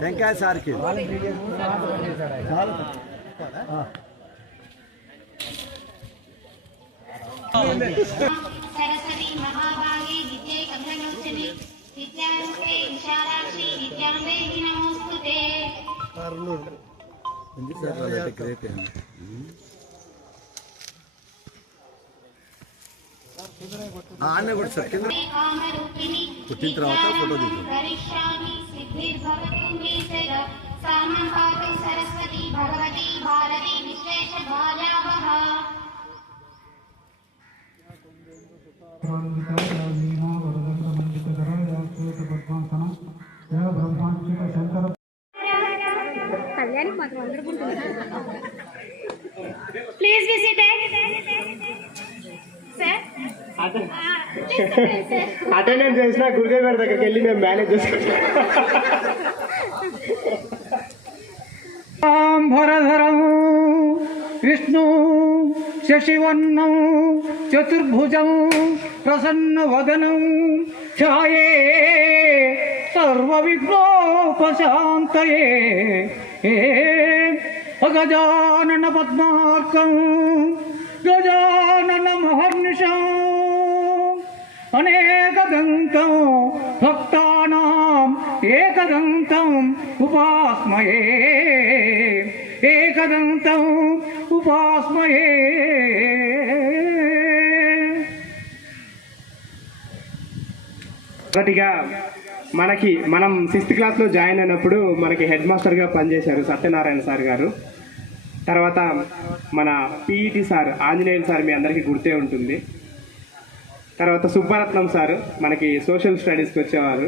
టెంకాయ సార్కి सरस्वती महाभागे विद्ये कमललोचने विद्यारूपे विशालाक्षी विद्याम्बेहि नमोस्तुते। పుట్టిన తర్వాత ఫోటో सरस्वती भगवती भारती विश्वेश भाजावः। Please be seated. Sir. Attendance చేసిన గురుదేవ్ గారి దగ్గరికి వెళ్ళి మేము మేనేజ్ చేసుకుంటాం. భరధరం విష్ణు శశివర్ణం చతుర్భుజం ప్రసన్నవదనం ఛాయే సర్వవిఘ్నోపశాంతయే అగజానన పద్మార్కం గజానన మహర్నిశం అనేకదంతం భక్తానాం ఏకదంతం ఉపాస్మయే ఏకదంతం ఉపాస్మయే. మొదటిగా మనం 6th క్లాస్లో జాయిన్ అయినప్పుడు మనకి హెడ్ మాస్టర్గా పనిచేశారు సత్యనారాయణ సార్ గారు. తర్వాత మన పీఈటీ సార్ ఆంజనేయులు సార్ మీ అందరికీ గుర్తే ఉంటుంది. తర్వాత సుబ్బరత్నం సార్ మనకి సోషల్ స్టడీస్కి వచ్చేవారు.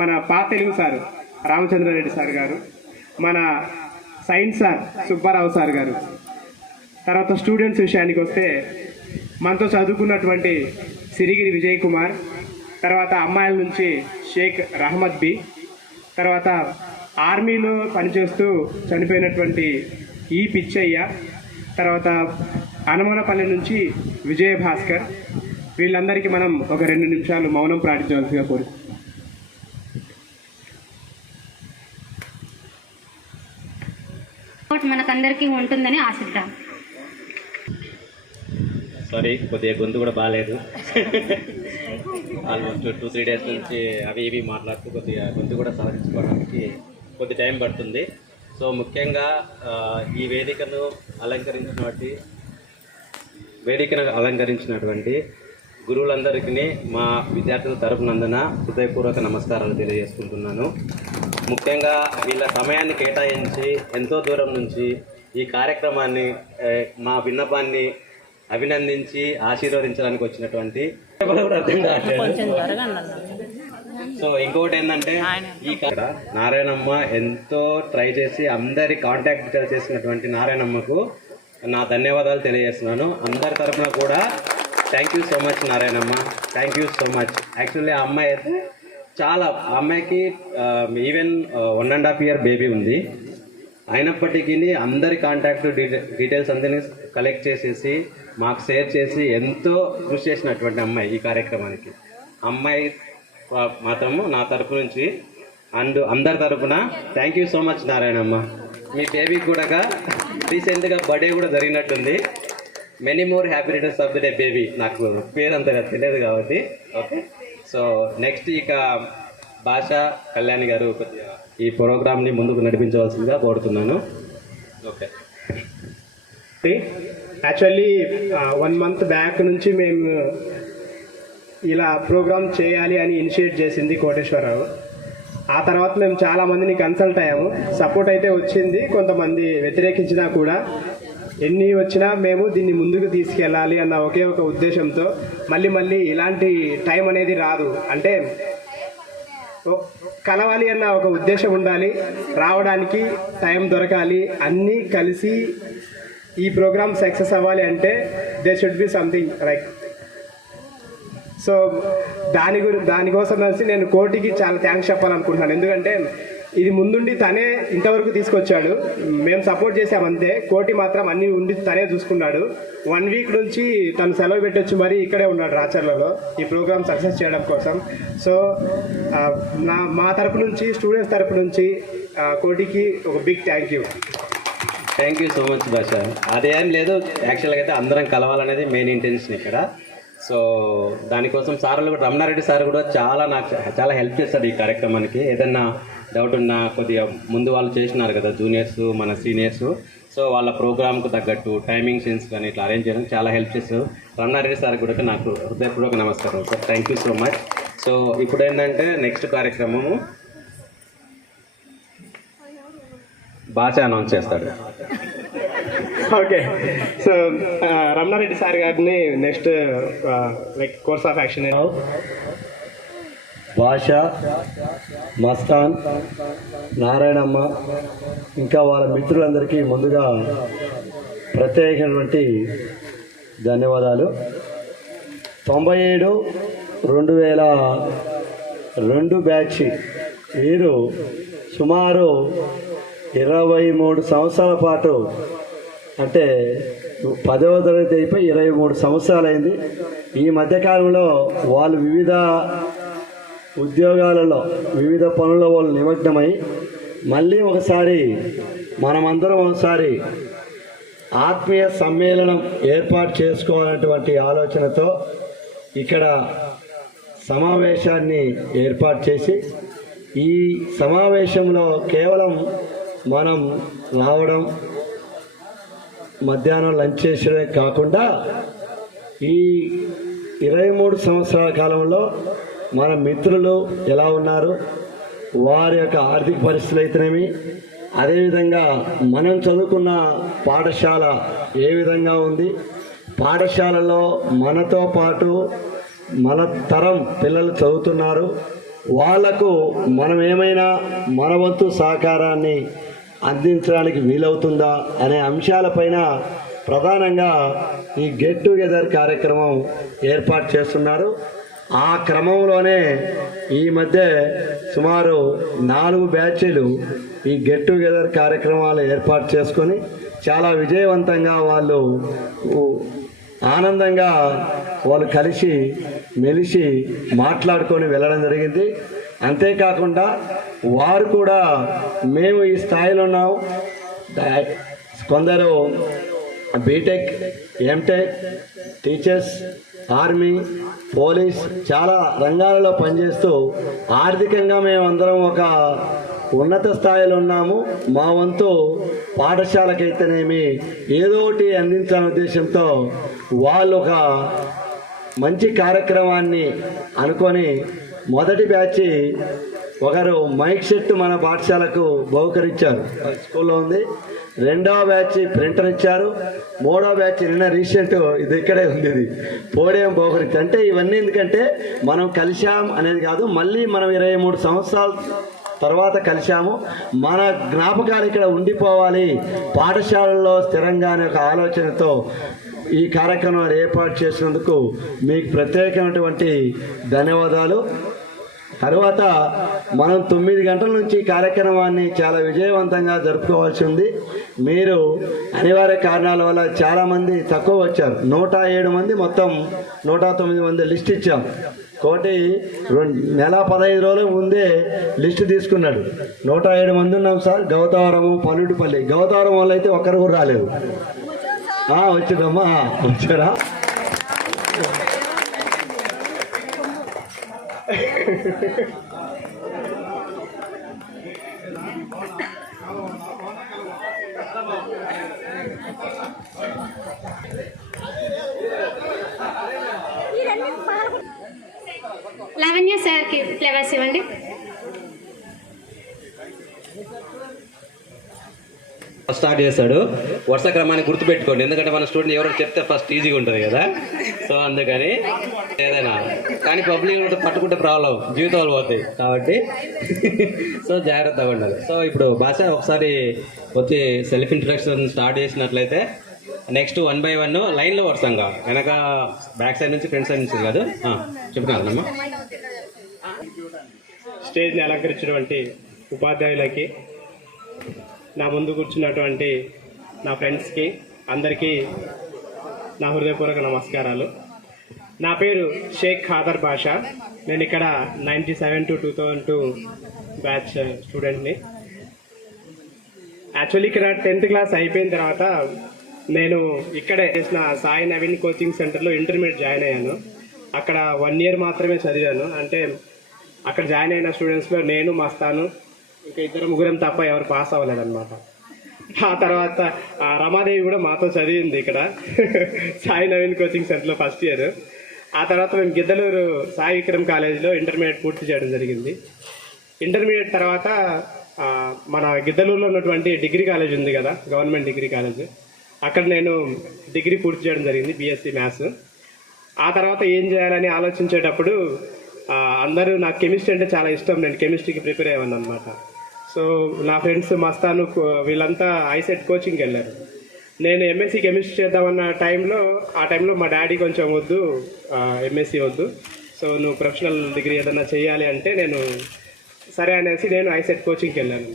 మన పాత తెలుగు సార్ రామచంద్రారెడ్డి సార్ గారు. మన సైన్స్ సార్ సుబ్బారావు సార్ గారు. తర్వాత స్టూడెంట్స్ విషయానికి వస్తే మనతో చదువుకున్నటువంటి సిరిగిరి విజయ్ కుమార్, తర్వాత అమ్మాయిల నుంచి షేక్ రహమద్ బి, తర్వాత ఆర్మీలో పనిచేస్తూ చనిపోయినటువంటి ఈ పిచ్చయ్య, తర్వాత అనమనపల్లి నుంచి విజయ భాస్కర్. వీళ్ళందరికీ మనం ఒక 2 నిమిషాలు మౌనం పాటించవలసిగా కోరుకుంటున్నాం. మనకందరికీ ఉంటుందని ఆశిద్దాం. సారీ, కొద్దిగా గొంతు కూడా బాగాలేదు. ఆల్మోస్ట్ 2-3 డేస్ నుంచి అవి ఇవి మాట్లాడుతూ కొద్దిగా గొంతు కూడా సాధించుకోవడానికి కొద్ది టైం పడుతుంది. సో ముఖ్యంగా ఈ వేదికను అలంకరించినటువంటి గురువులందరికీ మా విద్యార్థుల తరపునందున హృదయపూర్వక నమస్కారాలు తెలియజేసుకుంటున్నాను. ముఖ్యంగా వీళ్ళ సమయాన్ని కేటాయించి ఎంతో దూరం నుంచి ఈ కార్యక్రమాన్ని మా విన్నపాన్ని అభినందించి ఆశీర్వదించడానికి వచ్చినటువంటి అర్థం కావట్లేదు. సో ఇంకొకటి ఏంటంటే ఈ నారాయణమ్మ ఎంతో ట్రై చేసి అందరి కాంటాక్ట్ డీటెయిల్స్ చేసినటువంటి నారాయణమ్మకు నా ధన్యవాదాలు తెలియజేస్తున్నాను. అందరి తరఫున కూడా thank you so much Narayanamma, thank you so much. Actually ఆ అమ్మాయి అయితే చాలా, ఆ అమ్మాయికి ఈవెన్ 1.5 year బేబీ ఉంది. అయినప్పటికీ అందరి కాంటాక్ట్ డీటెయిల్స్ అందరినీ కలెక్ట్ చేసేసి మాకు షేర్ చేసి ఎంతో కృషి చేసినటువంటి అమ్మాయి ఈ కార్యక్రమానికి. అమ్మాయి మాత్రము నా తరపు నుంచి అందరి తరపున thank you so much Narayanamma. మీ బేబీ కూడా రీసెంట్గా బర్త్డే కూడా జరిగినట్టుంది. Many more happy returns of the day baby. నాకు పేరు అంతగా తెలియదు కాబట్టి. ఓకే, సో నెక్స్ట్ ఇక భాషా కళ్యాణి గారు ఈ ప్రోగ్రామ్ని ముందుకు నడిపించవలసిందిగా కోరుతున్నాను. ఓకే, యాక్చువల్లీ 1 month బ్యాక్ నుంచి మేము ఇలా ప్రోగ్రామ్ చేయాలి అని ఇనిషియేట్ చేసింది కోటేశ్వరరావు. ఆ తర్వాత మేము చాలామందిని కన్సల్ట్ అయ్యాము. సపోర్ట్ అయితే వచ్చింది, కొంతమంది వ్యతిరేకించినా కూడా ఎన్ని వచ్చినా మేము దీన్ని ముందుకు తీసుకెళ్ళాలి అన్న ఒకే ఒక ఉద్దేశంతో మళ్ళీ ఇలాంటి టైం అనేది రాదు. అంటే కలవాలి అన్న ఒక ఉద్దేశం ఉండాలి, రావడానికి టైం దొరకాలి, అన్నీ కలిసి ఈ ప్రోగ్రామ్ సక్సెస్ అవ్వాలి అంటే they should be something like. So దానికోసం కలిసి నేను కోటికి చాలా థ్యాంక్స్ చెప్పాలనుకుంటున్నాను. ఎందుకంటే ఇది ముందుండి తనే ఇంతవరకు తీసుకొచ్చాడు. మేము సపోర్ట్ చేసామంతే. కోటి మాత్రం అన్ని ఉండి తనే చూసుకున్నాడు. 1 వీక్ నుంచి తను సెలవు పెట్టొచ్చు మరి ఇక్కడే ఉన్నాడు రాచర్లలో ఈ ప్రోగ్రామ్ సక్సెస్ చేయడం కోసం. సో మా తరపు నుంచి, స్టూడెంట్స్ తరపు నుంచి కోటికి ఒక big thank you so much భాష. అదేం లేదు, యాక్చువల్గా అయితే అందరం కలవాలనేది మెయిన్ ఇంటెన్షన్ ఇక్కడ. సో దానికోసం సార్లు కూడా, రమణారెడ్డి సార్ కూడా నాకు చాలా హెల్ప్ చేస్తారు ఈ కార్యక్రమానికి. ఏదన్నా డౌట్ ఉన్నా కొద్దిగా ముందు వాళ్ళు చేసినారు కదా జూనియర్స్, మన సీనియర్స్. సో వాళ్ళ ప్రోగ్రామ్కు తగ్గట్టు టైమింగ్ సెన్స్ కానీ ఇట్లా అరేంజ్ చేయడం చాలా హెల్ప్ చేస్తారు. రమణారెడ్డి సార్ కూడా నాకు హృదయపూర్వక నమస్కారం sir. Thank you so much. So ఇప్పుడు ఏంటంటే నెక్స్ట్ కార్యక్రమము భాష అనౌన్స్ చేస్తాడు. ఓకే. సో రమణారెడ్డి సార్ గారిని next like course of action భాష, మస్తాన్, నారాయణమ్మ ఇంకా వాళ్ళ మిత్రులందరికీ ముందుగా ప్రత్యేకమైనటువంటి ధన్యవాదాలు. 97-2002 బ్యాచ్ వీరు సుమారు 23 సంవత్సరాల పాటు, అంటే 10వ తరగతి అయిపోయి 23 సంవత్సరాలైంది. ఈ మధ్యకాలంలో వాళ్ళు వివిధ ఉద్యోగాలలో, వివిధ పనుల్లో వాళ్ళు నిమగ్నమై మళ్ళీ ఒకసారి మనమందరం ఒకసారి ఆత్మీయ సమ్మేళనం ఏర్పాటు చేసుకోవాలన్నటువంటి ఆలోచనతో ఇక్కడ సమావేశాన్ని ఏర్పాటు చేసి, ఈ సమావేశంలో కేవలం మనం రావడం, మధ్యాహ్నం లంచ్ చేసే కాకుండా ఈ 23 సంవత్సరాల కాలంలో మన మిత్రులు ఎలా ఉన్నారు, వారి యొక్క ఆర్థిక పరిస్థితులు అయితేనేమి, అదేవిధంగా మనం చదువుకున్న పాఠశాల ఏ విధంగా ఉంది, పాఠశాలలో మనతో పాటు మన తరం పిల్లలు చదువుతున్నారు, వాళ్లకు మనం ఏమైనా మన వంతు సహకారాన్ని అందించడానికి వీలవుతుందా అనే అంశాలపైన ప్రధానంగా ఈ గెట్ టుగెదర్ కార్యక్రమం ఏర్పాటు చేస్తున్నారు. ఆ క్రమంలోనే ఈ మధ్య సుమారు 4 బ్యాచీలు ఈ గెట్ టుగెదర్ కార్యక్రమాలు ఏర్పాటు చేసుకొని చాలా విజయవంతంగా వాళ్ళు ఆనందంగా వాళ్ళు కలిసి మెలిసి మాట్లాడుకొని వెళ్ళడం జరిగింది. అంతేకాకుండా వారు కూడా మేము ఈ స్థాయిలో ఉన్నాం, కొందరు BTech, MTech, teachers, army, police చాలా రంగాలలో పనిచేస్తూ ఆర్థికంగా మేమందరం ఒక ఉన్నత స్థాయిలో ఉన్నాము, మా వంతు పాఠశాలకైతేనేమి ఏదో ఒకటి అందించాలనే ఉద్దేశంతో వాళ్ళు ఒక మంచి కార్యక్రమాన్ని అనుకొని మొదటి బ్యాచ్ ఒకరు మైక్ సెట్ మన పాఠశాలకు బహుకరించారు, స్కూల్లో ఉంది. 2వ బ్యాచ్ ప్రింటర్ ఇచ్చారు. 3వ బ్యాచ్ నిన్న రీసెంట్ ఇది ఇక్కడే ఉంది, ఇది పోడియం బహుకరించి. అంటే ఇవన్నీ ఎందుకంటే మనం కలిశాం అనేది కాదు, మళ్ళీ మనం 23 సంవత్సరాల తర్వాత కలిశాము, మన జ్ఞాపకాలు ఇక్కడ ఉండిపోవాలి పాఠశాలలో స్థిరంగా అనే ఒక ఆలోచనతో ఈ కార్యక్రమం ఏర్పాటు చేసినందుకు మీకు ప్రత్యేకమైనటువంటి ధన్యవాదాలు. తర్వాత మనం 9 గంటల నుంచి కార్యక్రమాన్ని చాలా విజయవంతంగా జరుపుకోవాల్సి ఉంది. మీరు అనివార్య కారణాల వల్ల చాలామంది తక్కువ వచ్చారు. 107 మంది, మొత్తం 109 మంది లిస్ట్ ఇచ్చాం. కోటి నెల 15 రోజుల ముందే లిస్టు తీసుకున్నాడు. 107 మంది ఉన్నాం సార్. గౌతవరము, పనుడిపల్లి. గౌతవరం వాళ్ళు అయితే ఒక్కరు కూడా రాలేదు. వచ్చిందమ్మా, వచ్చారా? లావణ్య సార్కి ఫ్లవర్స్ ఇవ్వండి. స్టార్ట్ చేస్తాడు. వరుస క్రమాన్ని గుర్తుపెట్టుకోండి, ఎందుకంటే మన స్టూడెంట్ ఎవరో చెప్తే ఫస్ట్ ఈజీగా ఉంటుంది కదా. సో అందుకని ఏదైనా కానీ పబ్లిక్ పట్టుకుంటే ప్రాబ్లం, జీవితాలు పోతాయి కాబట్టి సో జాగ్రత్తగా ఉండాలి. సో ఇప్పుడు భాష ఒకసారి వచ్చి సెల్ఫ్ ఇంట్రడక్షన్ స్టార్ట్ చేసినట్లయితే నెక్స్ట్ 1 by 1 లైన్లో వరుసంగా, వెనక బ్యాక్ సైడ్ నుంచి ఫ్రంట్ సైడ్ నుంచి కాదు చెప్తున్నానమ్మా. స్టేజ్ని అలంకరించినటువంటి ఉపాధ్యాయులకి, నా ముందు కూర్చున్నటువంటి నా ఫ్రెండ్స్కి అందరికీ నా హృదయపూర్వక నమస్కారాలు. నా పేరు షేక్ ఖాదర్ బాషా. నేను ఇక్కడ 97 to 2002 బ్యాచ్ స్టూడెంట్ని. యాక్చువల్లీ ఇక్కడ 10th క్లాస్ అయిపోయిన తర్వాత నేను ఇక్కడే చేసిన సాయి నవీన్ కోచింగ్ సెంటర్లో ఇంటర్మీడియట్ జాయిన్ అయ్యాను. అక్కడ 1 year మాత్రమే చదివాను. అంటే అక్కడ జాయిన్ అయిన స్టూడెంట్స్లో నేను, మస్తాను, ఇంకా 2-3 తప్ప ఎవరు పాస్ అవ్వలేదన్నమాట. ఆ తర్వాత రమాదేవి కూడా మాతో చదివింది ఇక్కడ సాయి నవీన్ కోచింగ్ సెంటర్లో ఫస్ట్ ఇయర్. ఆ తర్వాత మేము గిద్దలూరు సాయి విక్రమ్ కాలేజీలో ఇంటర్మీడియట్ పూర్తి చేయడం జరిగింది. ఇంటర్మీడియట్ తర్వాత మన గిద్దలూరులో ఉన్నటువంటి డిగ్రీ కాలేజ్ ఉంది కదా, గవర్నమెంట్ డిగ్రీ కాలేజ్, అక్కడ నేను డిగ్రీ పూర్తి చేయడం జరిగింది, BSc మ్యాథ్స్. ఆ తర్వాత ఏం చేయాలని ఆలోచించేటప్పుడు అందరూ నాకు కెమిస్ట్రీ అంటే చాలా ఇష్టం, నేను కెమిస్ట్రీకి ప్రిపేర్ అయ్యాను అనమాట. సో నా ఫ్రెండ్స్ మస్తాను వీళ్ళంతా ఐసెట్ కోచింగ్కి వెళ్ళారు. నేను MSc కెమిస్ట్రీ చేద్దామన్న ఆ టైంలో మా డాడీ కొంచెం వద్దు, MSc వద్దు, సో నువ్వు ప్రొఫెషనల్ డిగ్రీ ఏదన్నా చేయాలి అంటే నేను సరే అనేసి నేను ఐసెట్ కోచింగ్కి వెళ్ళాను.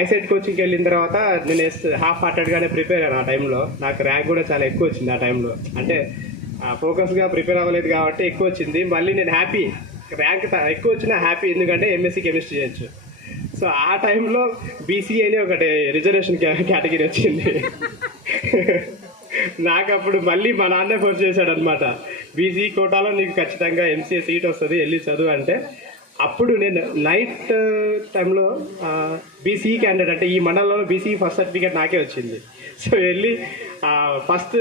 ఐసెట్ కోచింగ్కి వెళ్ళిన తర్వాత నేను హాఫ్ హార్టెడ్గానే ప్రిపేర్ అయ్యాను. ఆ టైంలో నాకు ర్యాంక్ కూడా చాలా ఎక్కువ వచ్చింది. ఆ టైంలో అంటే ఫోకస్గా ప్రిపేర్ అవ్వలేదు కాబట్టి ఎక్కువ వచ్చింది. మళ్ళీ నేను హ్యాపీ, ర్యాంక్ ఎక్కువ వచ్చినా హ్యాపీ, ఎందుకంటే MSc కెమిస్ట్రీ చేయొచ్చు. సో ఆ టైంలో BCA అని ఒకటి రిజర్వేషన్ కేటగిరీ వచ్చింది. నాకు అప్పుడు మళ్ళీ మా నాన్నే ఫోర్స్ చేశాడు అనమాట, BCE కోటాలో నీకు ఖచ్చితంగా MCA సీట్ వస్తుంది, వెళ్ళి చదువు అంటే. అప్పుడు నేను నైట్ టైంలో BCE క్యాండిడేట్, అంటే ఈ మండలంలో BCE ఫస్ట్ సర్టిఫికేట్ నాకే వచ్చింది. సో వెళ్ళి ఫస్ట్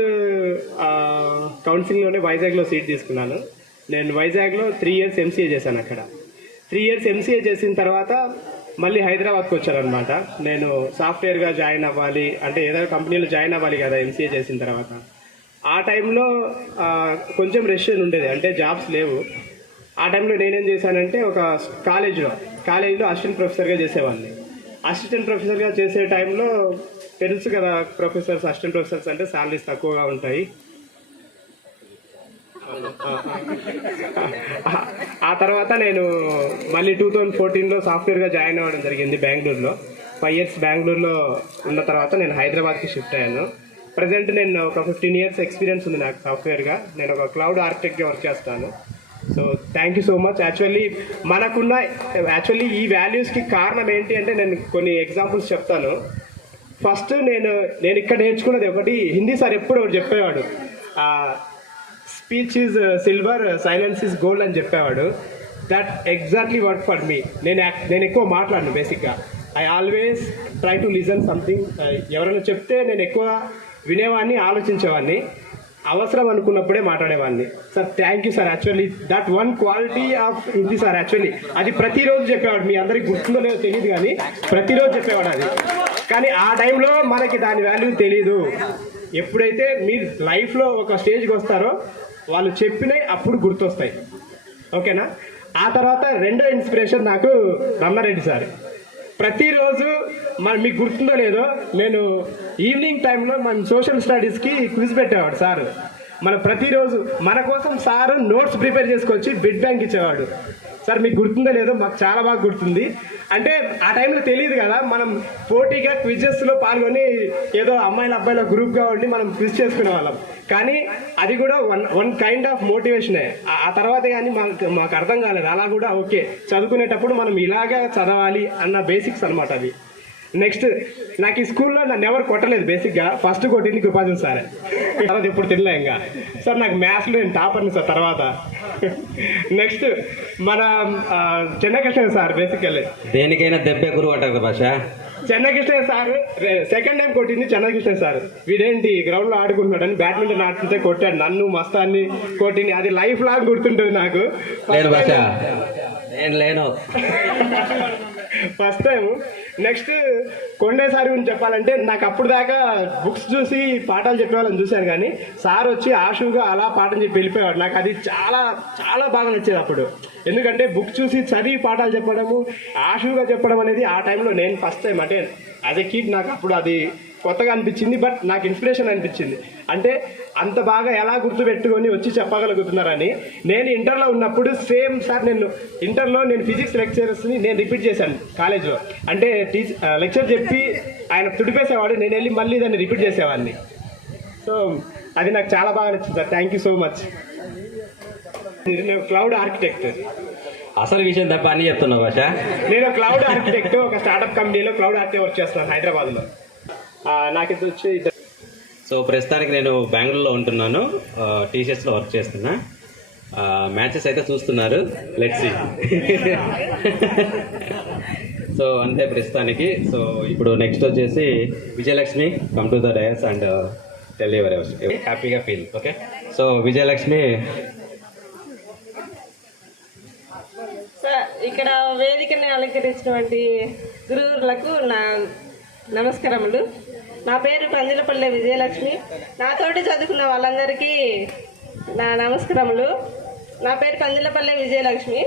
కౌన్సిలింగ్లోనే వైజాగ్లో సీట్ తీసుకున్నాను. నేను వైజాగ్లో 3 years MCA చేశాను. అక్కడ 3 years MCA చేసిన తర్వాత మళ్ళీ హైదరాబాద్కి వచ్చారనమాట. నేను సాఫ్ట్వేర్గా జాయిన్ అవ్వాలి అంటే ఏదైనా కంపెనీలో జాయిన్ అవ్వాలి కదా MCA చేసిన తర్వాత. ఆ టైంలో కొంచెం రష్ ఉండేది, అంటే జాబ్స్ లేవు. ఆ టైంలో నేనేం చేశానంటే ఒక కాలేజీలో అసిస్టెంట్ ప్రొఫెసర్గా చేసేవాడిని. అసిస్టెంట్ ప్రొఫెసర్గా చేసే టైంలో తెలుసు కదా, అసిస్టెంట్ ప్రొఫెసర్స్ అంటే శాలరీస్ తక్కువగా ఉంటాయి. ఆ తర్వాత నేను మళ్ళీ 2014లో సాఫ్ట్వేర్గా జాయిన్ అవ్వడం జరిగింది బెంగళూరులో. 5 years బెంగళూరులో ఉన్న తర్వాత నేను హైదరాబాద్కి షిఫ్ట్ అయ్యాను. ప్రజెంట్ నేను ఒక 15 years ఎక్స్పీరియన్స్ ఉంది నాకు సాఫ్ట్వేర్గా. నేను ఒక క్లౌడ్ ఆర్కిటెక్ట్గా వర్క్ చేస్తాను. So thank you so much. Actually ఈ వాల్యూస్కి కారణం ఏంటి అంటే నేను కొన్ని ఎగ్జాంపుల్స్ చెప్తాను. ఫస్ట్ నేను ఇక్కడ నేర్చుకున్నది ఒకటి, హిందీ సార్ ఎప్పుడు ఒకటి చెప్పేవాడు, speech is silver, silence is gold అని చెప్పేవాడు. That exactly work for me. నేను ఎక్కువ మాట్లాడను బేసిక్గా. I always try to listen something. ఎవరైనా చెప్తే నేను ఎక్కువ వినేవాడిని, ఆలోచించేవాడిని, అవసరం అనుకున్నప్పుడే మాట్లాడేవాడిని. Sir thank you sir. Actually that one quality of Hindi sir, actually అది ప్రతిరోజు చెప్పేవాడు. మీ అందరికి గుర్తుందో లేదో తెలియదు కానీ ప్రతిరోజు చెప్పేవాడు అది. కానీ ఆ టైంలో మనకి దాని వాల్యూ తెలీదు. ఎప్పుడైతే మీరు లైఫ్లో ఒక స్టేజ్కి వస్తారో వాళ్ళు చెప్పినవి అప్పుడు గుర్తొస్తాయి. ఓకేనా? ఆ తర్వాత రెండో ఇన్స్పిరేషన్ నాకు రమణారెడ్డి సార్. ప్రతిరోజు మీకు గుర్తుందో లేదో, నేను ఈవినింగ్ టైంలో మన సోషల్ స్టడీస్కి క్విజ్ పెట్టేవాడు సార్. ప్రతిరోజు మన కోసం సార్ నోట్స్ ప్రిపేర్ చేసుకొచ్చి బిడ్ బ్యాంక్ ఇచ్చేవాడు. సార్ మీకు గుర్తుందో లేదో, మాకు చాలా బాగా గుర్తుంది. అంటే ఆ టైంలో తెలియదు కదా, మనం పోటీగా క్విజెస్లో పాల్గొని ఏదో అబ్బాయిల గ్రూప్గా ఉండి మనం క్విజ్ చేసుకునే వాళ్ళం. కానీ అది కూడా వన్ కైండ్ ఆఫ్ మోటివేషనే. ఆ తర్వాత కానీ మాకు అర్థం కాలేదు. అలా కూడా ఓకే, చదువుకునేటప్పుడు మనం ఇలాగా చదవాలి అన్న బేసిక్స్ అనమాట అవి. నెక్స్ట్, నాకు ఈ స్కూల్లో నన్ను ఎవరు కొట్టలేదు. బేసిక్గా ఫస్ట్ కొట్టింది కృపాజన్ సార్. తర్వాత ఎప్పుడు తినలే ఇంకా. సార్ నాకు మ్యాథ్స్లో నేను టాపర్ని సార్. తర్వాత నెక్స్ట్ మన చెన్నకృష్ణ సార్. బేసికల్లీ దేనికైనా దెబ్బే గురువు అంటారు భాష. చెన్నకృష్ణ సార్ సెకండ్ టైం కొట్టింది చెన్నకృష్ణ సార్. వీడేంటి గ్రౌండ్లో ఆడుకుంటున్నాడని బ్యాడ్మింటన్ ఆడుతుంటే కొట్టాడు నన్ను, మస్తాన్ని కొట్టింది. అది లైఫ్ లాంగ్ గుర్తుంటుంది నాకు. లేను ఫస్ట్ టైం. నెక్స్ట్ కొండే సార్ గురించి చెప్పాలంటే, నాకు అప్పుడు దాకా బుక్స్ చూసి పాఠాలు చెప్పేవాళ్ళని చూశాను, కానీ సార్ వచ్చి ఆశువుగా అలా పాఠం చెప్పి వెళ్ళిపోయేవాడు. నాకు అది చాలా చాలా బాగా నచ్చేది అప్పుడు. ఎందుకంటే బుక్ చూసి చదివి పాఠాలు చెప్పడము, ఆశువుగా చెప్పడం అనేది ఆ టైంలో నేను ఫస్ట్ టైం. అంటే యాజ్ ఎ కిడ్ నాకు అప్పుడు అది కొత్తగా అనిపించింది, బట్ నాకు ఇన్స్పిరేషన్ అనిపించింది. అంటే అంత బాగా ఎలా గుర్తుపెట్టుకొని వచ్చి చెప్పగలుగుతున్నారని. నేను ఇంటర్లో ఉన్నప్పుడు సేమ్ సార్, నేను ఇంటర్లో ఫిజిక్స్ లెక్చరర్స్ని నేను రిపీట్ చేశాను కాలేజ్లో. అంటే లెక్చర్ చెప్పి ఆయన తుడిపేసేవాడు, నేను వెళ్ళి మళ్ళీ దాన్ని రిపీట్ చేసేవాడిని. సో అది నాకు చాలా బాగా నచ్చింది sir. Thank you so much. నేను క్లౌడ్ ఆర్కిటెక్ట్. అసలు విషయం తప్ప అని చెప్తున్నావు భాష. నేను క్లౌడ్ ఆర్కిటెక్ట్, ఒక స్టార్ట్అప్ కంపెనీలో క్లౌడ్ ఆర్కిటెక్ట్ వర్క్ చేస్తున్నాను హైదరాబాద్లో. నాకు ఇది వచ్చి సో ప్రస్తుతానికి నేను బెంగళూరులో ఉంటున్నాను, టీషర్ట్స్లో వర్క్ చేస్తున్నా. మ్యాచెస్ అయితే చూస్తున్నారు, లెట్స్ సీ. సో అంతే ప్రస్తుతానికి. సో ఇప్పుడు నెక్స్ట్ వచ్చేసి Vijayalakshmi, come to the dais and tell your హ్యాపీగా ఫీల్. Okay, so Vijayalakshmi. ఇక్కడ వేదికని అలంకరించినటువంటి గురువులకు నా నమస్కారములు. నా పేరు పందిలపల్లె విజయలక్ష్మి. నాతోటి చదువుకున్న వాళ్ళందరికీ నా నమస్కారములు. నా పేరు పందిలపల్లె విజయలక్ష్మి.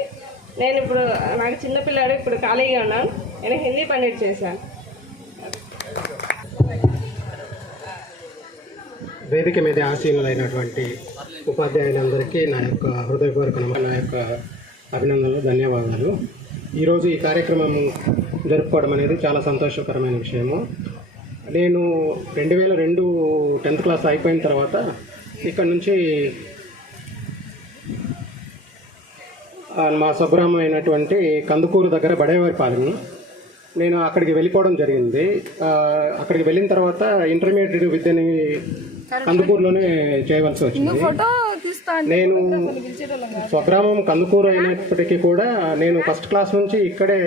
నేను ఇప్పుడు నాకు చిన్నపిల్లాడు, ఇప్పుడు ఖాళీగా ఉన్నాను. నేను హిందీ పండిట్ చేశాను. వేదిక మీద ఆసీనులైనటువంటి ఉపాధ్యాయులందరికీ నా యొక్క హృదయపూర్వక నా యొక్క అభినందనలు, ధన్యవాదాలు. ఈరోజు ఈ కార్యక్రమం జరుపుకోవడం అనేది చాలా సంతోషకరమైన విషయము. నేను 2002 10th క్లాస్ అయిపోయిన తర్వాత ఇక్కడ నుంచి మా స్వగ్రామం అయినటువంటి కందుకూరు దగ్గర బడేవారిపాలెం నేను అక్కడికి వెళ్ళిపోవడం జరిగింది. అక్కడికి వెళ్ళిన తర్వాత ఇంటర్మీడియట్ విద్యని కందుకూరులోనే చేయవలసి వచ్చింది. నేను స్వగ్రామం కందుకూరు అయినప్పటికీ కూడా నేను ఫస్ట్ క్లాస్ నుంచి ఇక్కడే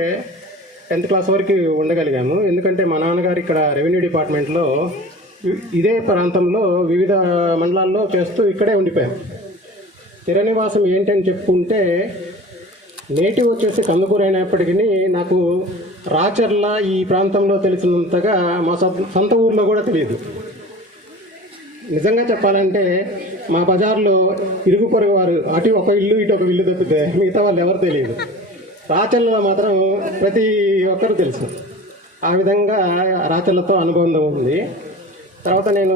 10th క్లాస్ వరకు ఉండగలిగాము. ఎందుకంటే మా నాన్నగారు ఇక్కడ రెవెన్యూ డిపార్ట్మెంట్లో ఇదే ప్రాంతంలో వివిధ మండలాల్లో చేస్తూ ఇక్కడే ఉండిపోయాము. స్థిర నివాసం ఏంటని చెప్పుకుంటే నేటివ్ వచ్చేసి కందుకూరు అయినప్పటికీ నాకు రాచర్ల ఈ ప్రాంతంలో తెలిసినంతగా మా సొంత ఊర్లో కూడా తెలియదు. నిజంగా చెప్పాలంటే మా బజార్లో ఇరుగు పొరుగు వారు అటు ఒక ఇల్లు ఇటు ఒక ఇల్లు తప్పితే మిగతా వాళ్ళు ఎవరు తెలియదు. రాచర్లలో మాత్రం ప్రతి ఒక్కరు తెలుసు. ఆ విధంగా రాచర్లతో అనుబంధం ఉంది. తర్వాత నేను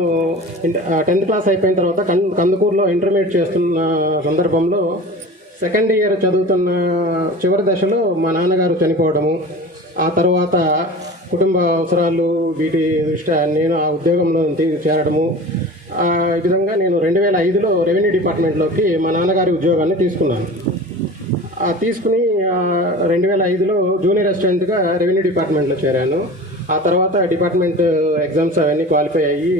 10th క్లాస్ అయిపోయిన తర్వాత కందుకూరులో ఇంటర్మీడియట్ చేస్తున్న సందర్భంలో సెకండ్ ఇయర్ చదువుతున్న చివరి దశలో మా నాన్నగారు చనిపోవడము, ఆ తర్వాత కుటుంబ అవసరాలు వీటి దృష్ట్యా నేను ఆ ఉద్యోగంలో చేరడము, ఈ విధంగా నేను 2005లో రెవెన్యూ డిపార్ట్మెంట్లోకి మా నాన్నగారి ఉద్యోగాన్ని తీసుకున్నాను. తీసుకుని 2005లో జూనియర్ అసిస్టెంట్గా రెవెన్యూ డిపార్ట్మెంట్లో చేరాను. ఆ తర్వాత డిపార్ట్మెంట్ ఎగ్జామ్స్ అవన్నీ క్వాలిఫై అయ్యి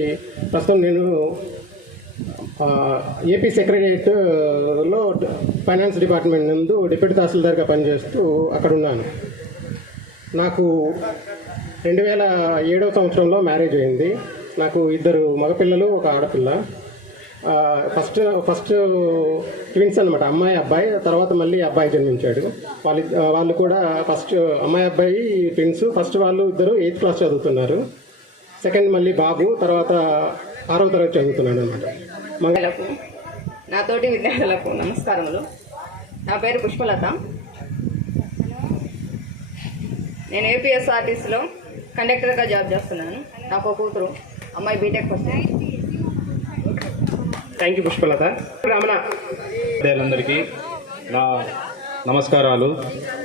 ప్రస్తుతం నేను ఏపీ సెక్రటరియట్లో ఫైనాన్స్ డిపార్ట్మెంట్ నందు డిప్యూటీ తహసీల్దార్గా పనిచేస్తూ అక్కడ ఉన్నాను. నాకు 2007వ సంవత్సరంలో మ్యారేజ్ అయింది. నాకు 2 మగపిల్లలు, 1 ఆడపిల్ల. ఫస్ట్ ట్విన్స్ అనమాట, అమ్మాయి అబ్బాయి. తర్వాత మళ్ళీ అబ్బాయి జన్మించాడు. వాళ్ళు కూడా ఫస్ట్ అమ్మాయి అబ్బాయి ట్విన్స్. ఫస్ట్ వాళ్ళు 2 8th క్లాస్ చదువుతున్నారు. సెకండ్ మళ్ళీ బాబు, తర్వాత 6వ తరగతి చదువుతున్నాడు అనమాట. నాతోటి విద్యార్థులకు నమస్కారములు. నా పేరు పుష్పలత. నేను ఏపీఎస్ఆర్టీసీలో కండక్టర్గా జాబ్ చేస్తున్నాను. నాకు ఒక కూతురు, అమ్మాయి బీటెక్ వస్తుంది. Thank you Pushpalatha. రమణ. విద్యార్థులందరికీ నా నమస్కారాలు.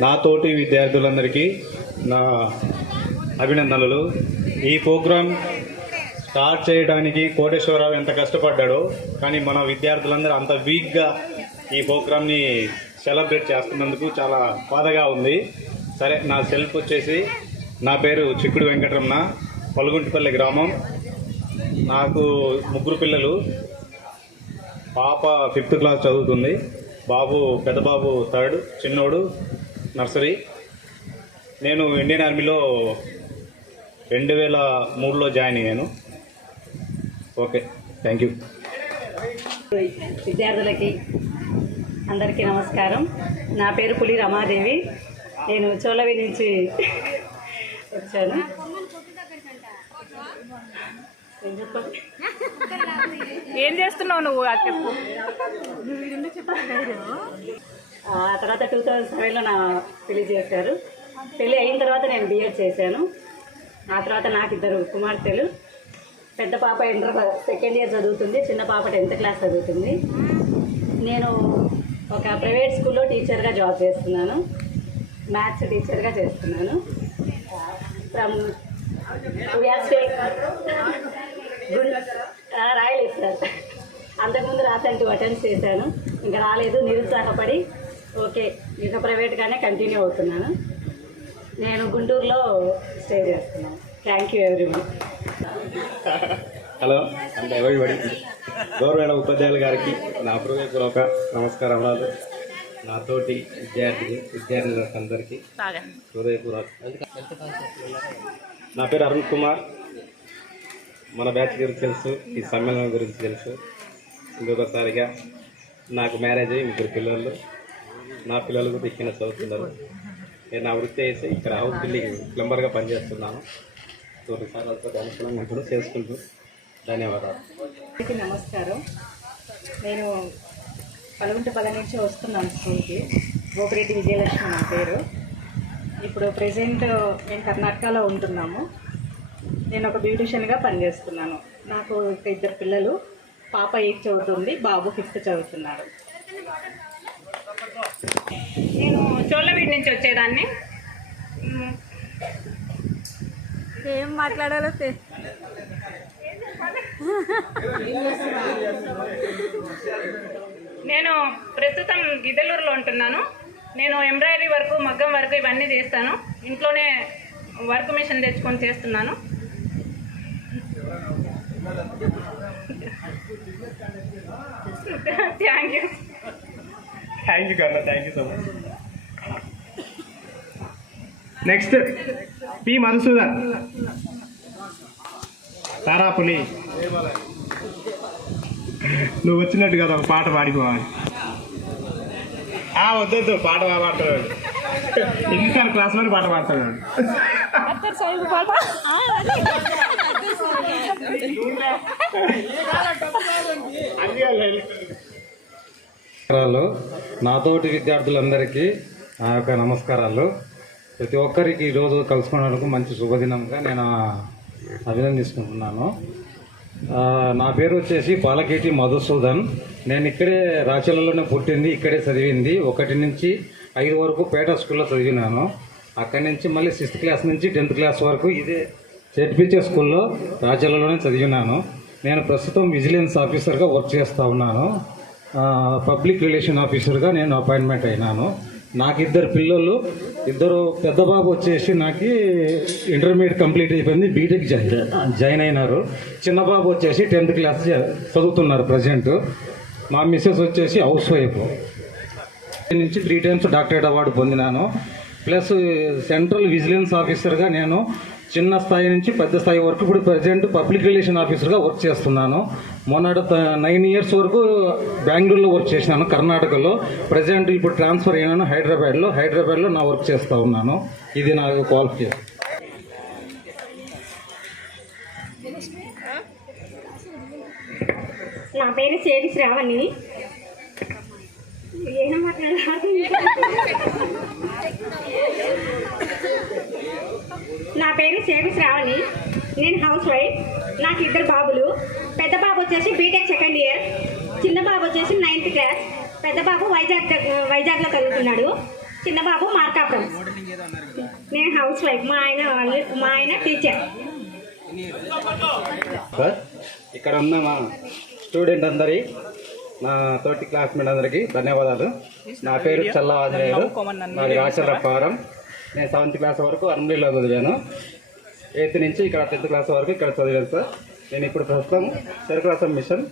నా తోటి విద్యార్థులందరికీ నా అభినందనలు. ఈ ప్రోగ్రాం స్టార్ట్ చేయడానికి కోటేశ్వరరావు ఎంత కష్టపడ్డాడో, కానీ మన విద్యార్థులందరూ అంత వీక్గా ఈ ప్రోగ్రామ్ని సెలబ్రేట్ చేస్తున్నందుకు చాలా బాధగా ఉంది. సరే, నా సెల్ఫ్ వచ్చేసి నా పేరు చిక్కుడు వెంకటరమణ, పలుగుంటిపల్లి గ్రామం. నాకు 3 పిల్లలు. పాప 5th క్లాస్ చదువుతుంది, బాబు పెద్ద బాబు 3rd, చిన్నోడు నర్సరీ. నేను ఇండియన్ ఆర్మీలో 2003లో జాయిన్ అయ్యాను. Okay, thank you. విద్యార్థులకి అందరికీ నమస్కారం. నా పేరు పులి రమాదేవి. నేను చోళవి నుంచి వచ్చాను. ఏం చేస్తున్నావు నువ్వు? అది చెప్పు. ఆ తర్వాత 2007లో నా పెళ్లి చేశారు. పెళ్ళి అయిన తర్వాత నేను బీఎడ్ చేశాను. ఆ తర్వాత నాకు 2 కుమార్తెలు. పెద్ద పాప ఇంటర్ 2nd ఇయర్ చదువుతుంది, చిన్న పాప 10th క్లాస్ చదువుతుంది. నేను ఒక ప్రైవేట్ స్కూల్లో టీచర్గా జాబ్ చేస్తున్నాను. మ్యాథ్స్ టీచర్గా చేస్తున్నాను. ఫ్రమ్ రాయలేదు సార్, అంతకుముందు రాసాను, అటెండ్ చేశాను, ఇంకా రాలేదు, నిరుత్సాహపడి ఓకే ఇంకా ప్రైవేట్గానే కంటిన్యూ అవుతున్నాను. నేను గుంటూరులో స్టే చేస్తున్నాను. Thank you everyone. హలో అంటే ఎవరిబడి గౌరవైన ఉపాధ్యాయులు గారికి నా హృదయపూర్వక నమస్కారములు. నాతోటి విద్యార్థులకు అందరికీ హృదయపూర్వక. నా పేరు అరుణ్ కుమార్. మన బ్యాచ్ గురించి తెలుసు, ఈ సమ్మేళనం గురించి తెలుసు. ఇంకొకసారిగా నాకు మ్యారేజ్ అయ్యి 3 పిల్లలు. నా పిల్లలు కూడా ఇక్కడ చదువుతున్నారు. నేను నా వృత్తి వేసి ఇక్కడ హౌస్ బిల్డింగ్ ప్లంబర్గా పనిచేస్తున్నాను. 2 సార్లతో అనుకూలంగా కూడా చేసుకుంటూ. ధన్యవాదాలు. నమస్కారం. నేను పలుగుంట పద నుంచి వస్తున్నాను స్కూల్కి. గోపిరెడ్డి విజయలక్ష్మి నా పేరు. ఇప్పుడు ప్రెజెంట్ నేను కర్ణాటకలో ఉంటున్నాము. నేను ఒక బ్యూటిషియన్గా పనిచేస్తున్నాను. నాకు 2 పిల్లలు. పాప 8 చదువుతుంది, బాబు 5th చదువుతున్నాడు. నేను చోళ్ళవీడి నుంచి వచ్చేదాన్ని. ఏం మాట్లాడాలో నేను ప్రస్తుతం గిద్దలూరులో ఉంటున్నాను. నేను ఎంబ్రాయిడరీ వర్క్, మగ్గం వర్క్ ఇవన్నీ చేస్తాను. ఇంట్లోనే వర్క్ మిషన్ తెచ్చుకొని చేస్తున్నాను. థ్యాంక్ యూ కన్నా, thank you so much. Next P Madhusudan, Tarapuli. నువ్వు వచ్చినట్టు కదా ఒక పాట పాడిపోవాలి. వద్దు, పాట పాడతాడు. ఇంటర్ క్లాస్లో పాట పాడతాడు. నాతోటి విద్యార్థులందరికీ నా యొక్క నమస్కారాలు. ప్రతి ఒక్కరికి ఈరోజు కలుసుకున్నందుకు మంచి శుభదినంగా నేను అభినందిస్తున్నాను. నా పేరు వచ్చేసి పాలకేటి మధుసూదన్. నేను ఇక్కడే రాచలలోనే పుట్టింది, ఇక్కడే చదివింది. 1 నుంచి 5 వరకు పేట స్కూల్లో చదివినాను. అక్కడి నుంచి మళ్ళీ 6th క్లాస్ నుంచి 10th క్లాస్ వరకు ఇదే జెడ్పీహెచ్ స్కూల్లో రాచలలోనే చదివినాను. నేను ప్రస్తుతం విజిలెన్స్ ఆఫీసర్గా వర్క్ చేస్తూ ఉన్నాను. పబ్లిక్ రిలేషన్ ఆఫీసర్గా నేను అపాయింట్మెంట్ అయినాను. నాకు 2 పిల్లలు. 2 పెద్ద బాబు వచ్చేసి నాకు ఇంటర్మీడియట్ కంప్లీట్ అయిపోయింది, బీటెక్ జాయిన్ అయినారు. చిన్న బాబు వచ్చేసి 10th క్లాస్ చదువుతున్నారు ప్రజెంట్. మా మిస్సెస్ వచ్చేసి హౌస్ వైఫ్. నుంచి 3 times డాక్టరేట్ అవార్డు పొందినాను. ప్లస్ సెంట్రల్ విజిలెన్స్ ఆఫీసర్గా నేను చిన్న స్థాయి నుంచి పెద్ద స్థాయి వరకు ఇప్పుడు ప్రజెంట్ పబ్లిక్ రిలేషన్ ఆఫీసర్గా వర్క్ చేస్తున్నాను. మొన్నటి 9 years వరకు బెంగళూరులో వర్క్ చేసినాను, కర్ణాటకలో. ప్రజెంట్ ఇప్పుడు ట్రాన్స్ఫర్ అయినాను హైదరాబాద్లో నా వర్క్ చేస్తూ ఉన్నాను. ఇది నా క్వాలిఫికేషన్. నా పేరు సేవి శ్రావణి. నేను హౌస్ వైఫ్. నాకు 2 బాబులు. పెద్ద బాబు వచ్చేసి బీటెక్ 2nd year, చిన్న బాబు వచ్చేసి 9th క్లాస్. పెద్ద బాబు వైజాగ్లో చదువుతున్నాడు, చిన్న బాబు మార్కాపురం. నేను హౌస్ వైఫ్. మా ఆయన టీచర్. ఇక్కడ ఉన్న మా స్టూడెంట్ అందరి, నా తోటి క్లాస్మేట్ అందరికీ ధన్యవాదాలు. నా పేరు చల్లా ఆంజనేయులు, నాది రాచర్ల ఫారం. నేను 7th క్లాస్ వరకు అర్మలీలో చదివాను. 8th నుంచి ఇక్కడ 10th క్లాస్ వరకు ఇక్కడ చదివాను సార్. నేను ఇప్పుడు ప్రస్తుతం చెరుకు మిషన్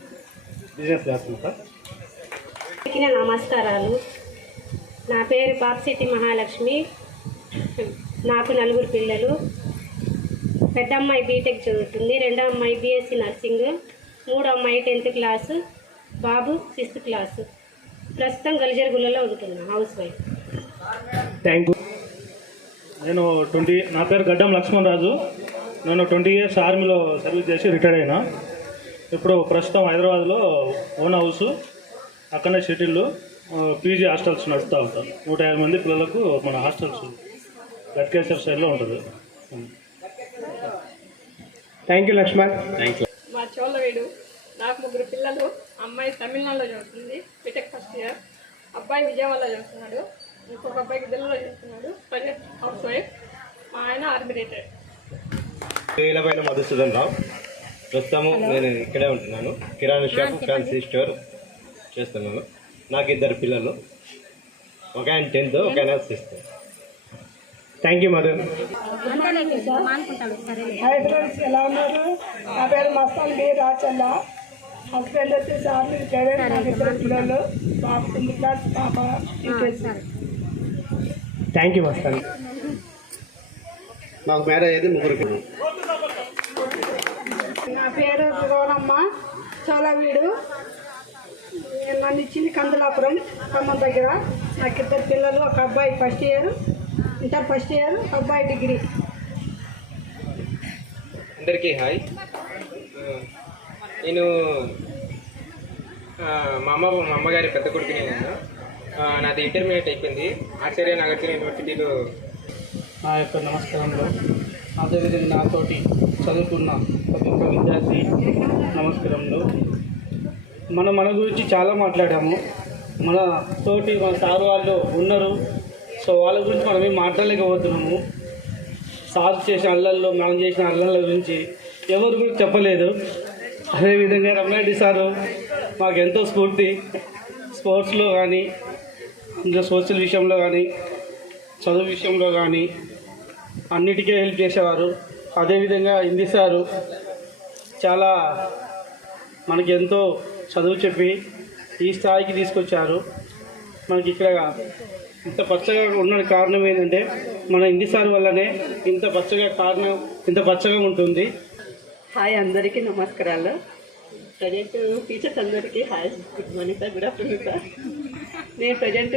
బిజినెస్ చేస్తున్నాను సార్. నమస్కారాలు. నా పేరు పాప్సిటి మహాలక్ష్మి. నాకు 4 పిల్లలు. పెద్ద అమ్మాయి బీటెక్ చదువుతుంది, 2వ అమ్మాయి బీఎస్సీ నర్సింగ్, 3వ అమ్మాయి 10th క్లాసు, బాబు 6th క్లాసు. ప్రస్తుతం గలిజర్గులలో ఉంటున్నాను, హౌస్ వైఫ్. Thank you. నా పేరు గడ్డం లక్ష్మణ్ రాజు. నేను 20 years ఆర్మీలో సర్వీస్ చేసి రిటైర్డ్ అయినా. ఇప్పుడు ప్రస్తుతం హైదరాబాద్లో ఓన్ హౌస్, అక్కడనే షటిల్, పీజీ హాస్టల్స్ నడుస్తూ ఉంటాం. 150 మంది పిల్లలకు మన హాస్టల్స్ గట్కేశ్వర్ సైడ్లో ఉంటుంది. Thank you Laxman. Thank you. మా చోళ్ళవీడు. నాకు 3 పిల్లలు. అమ్మాయి తమిళనాడులో చదువుతుంది, బీటెక్ 1st year. అబ్బాయి విజయవాడలో చదువుతున్నాడు. ఇంకొక అబ్బాయి గిద్దలూరులో చేస్తున్నాడు, హౌస్ వైఫ్. మా ఆయన ఆర్మీ రిటైర్డ్. వీలమైన మధుసూదన్ రావు. ప్రస్తుతము నేను ఇక్కడే ఉంటున్నాను. కిరాణా షాప్, ఫ్యాన్సీ స్టోర్ చేస్తున్నాను. నాకు 2 పిల్లలు, ఒక ఆయన 10th, ఒక ఆయన 6th. Thank you Madhu. Hi friends, ఎలా ఉన్నారు? నా పేరు మస్తాన్ బి రాచల్ల. హస్బెండ్ వచ్చేసి ఆర్మీ రిటైర్డ్. నాకు 2 పిల్లలు, బాబు 10th క్లాస్, పాప యూకేజీ. Thank you Mastan. నాకు మ్యారేజ్ అయితే 3 నా పేరు గౌరమ్మ చోళవీడు. నన్ను ఇచ్చింది కందులాపురం, ఖమ్మం దగ్గర. నాకు 2 పిల్లలు, ఒక అబ్బాయి first year, inter first year, అబ్బాయి డిగ్రీ. అందరికీ హాయ్. నేను మా అమ్మగారి పెద్ద కొడుకుని ఉన్నాను. నాది ఇంటర్మీడియట్ అయిపోయింది ఆచార్య నాగార్జున యూనివర్సిటీలో. నా యొక్క నమస్కారంలో అదేవిధంగా నాతోటి చదువుకున్న ప్రతి ఒక్క విద్యార్థి నమస్కారంలో. మన గురించి చాలా మాట్లాడాము. మన సార్ వాళ్ళు ఉన్నారు, సో వాళ్ళ గురించి మనం ఏం మాట్లాడలేకపోతున్నాము. సార్ చేసిన అల్లల్లో, మనం చేసిన అల్లల గురించి ఎవరు కూడా చెప్పలేదు. అదేవిధంగా రమణారెడ్డి సారు మాకు ఎంతో స్ఫూర్తి. స్పోర్ట్స్లో కానీ, ఇంకా సోషల్ విషయంలో కానీ, చదువు విషయంలో కానీ అన్నిటికీ హెల్ప్ చేసేవారు. అదేవిధంగా హిందీ సారు చాలా మనకి ఎంతో చదువు చెప్పి ఈ స్థాయికి తీసుకొచ్చారు. మనకి ఇక్కడ ఇంత పచ్చగా ఉన్న కారణం ఏంటంటే మన హిందీ సార్ వల్లనే ఇంత పచ్చగా ఉంటుంది. హాయ్, అందరికీ నమస్కారాలు. ప్రజెంట్ టీచర్స్ అందరికీ hi, good morning sir, good afternoon sir. నేను ప్రజెంట్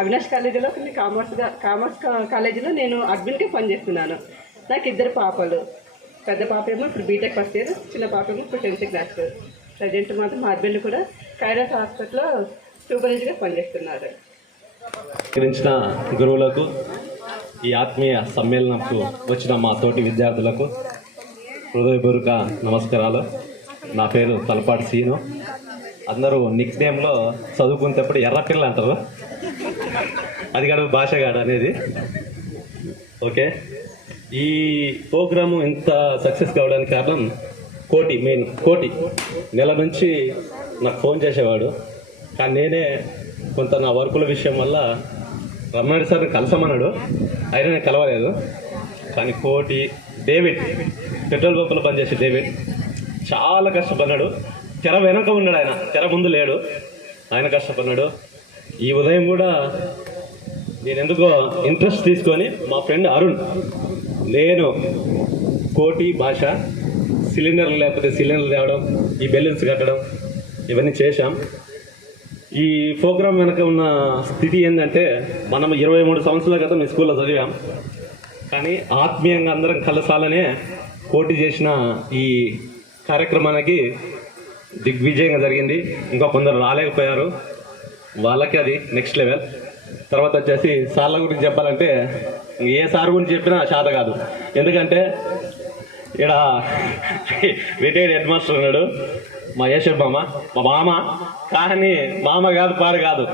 అవినాష్ కాలేజీలో, కామర్స్ కాలేజీలో నేను అడ్మిన్గా పనిచేస్తున్నాను. నాకు 2 పాపలు. పెద్ద పాప ఏమో ఇప్పుడు బీటెక్ ఫస్ట్ ఇయర్, చిన్న పాప ఏమో ఇప్పుడు 10th క్లాస్. ప్రజెంట్ మాత్రం మా హస్బెండ్ కూడా కైరాస్ హాస్పిటల్లో సూపర్వైజర్గా పనిచేస్తున్నారు. గురించిన గురువులకు, ఈ ఆత్మీయ సమ్మేళనంకు వచ్చిన మా తోటి విద్యార్థులకు హృదయపూర్వక నమస్కారాలు. నా పేరు తలపాటి సీను. అందరూ నిక్ నేమ్లో చదువుకునేటప్పుడు ఎర్రపిల్ల అంటారు, అది కాదు భాషగాడు అనేది. ఓకే, ఈ ప్రోగ్రాము ఇంత సక్సెస్ కావడానికి కారణం కోటి నెల నుంచి నాకు ఫోన్ చేసేవాడు. కానీ నేనే కొంత నా వర్కుల విషయం వల్ల రమణారెడ్డి సార్ని కలసమన్నాడు, అయినా నేను కలవలేదు. కానీ డేవిడ్ పెట్రోల్ పంపులో పనిచేసే డేవిడ్ చాలా కష్టపడ్డాడు. తెర వెనక ఉన్నాడు ఆయన, తెర ముందు లేడు. ఆయన కష్టపడ్డాడు. ఈ ఉదయం కూడా నేను ఎందుకో ఇంట్రెస్ట్ తీసుకొని మా ఫ్రెండ్ అరుణ్, నేను కోటి భాష సిలిండర్లు లేకపోతే సిలిండర్లు తేవడం, ఈ బెలూన్స్ కట్టడం, ఇవన్నీ చేశాం. ఈ ప్రోగ్రాం వెనక ఉన్న స్థితి ఏంటంటే, మనం 23 సంవత్సరాల క్రితం ఈ స్కూల్లో చదివాం. కానీ ఆత్మీయంగా అందరం కలసాలనే పోటీ చేసిన ఈ కార్యక్రమానికి దిగ్విజయంగా జరిగింది. ఇంకా కొందరు రాలేకపోయారు, వాళ్ళకి అది నెక్స్ట్ లెవెల్. తర్వాత వచ్చేసి సార్ల గురించి చెప్పాలంటే ఏ సార్ గురించి చెప్పినా శాత కాదు. ఎందుకంటే ఇక్కడ రిటైర్డ్ హెడ్ మాస్టర్ ఉన్నాడు, మా యేషబ్ మామ, మా మామ. కానీ మామ కాదు, పాడు కాదు.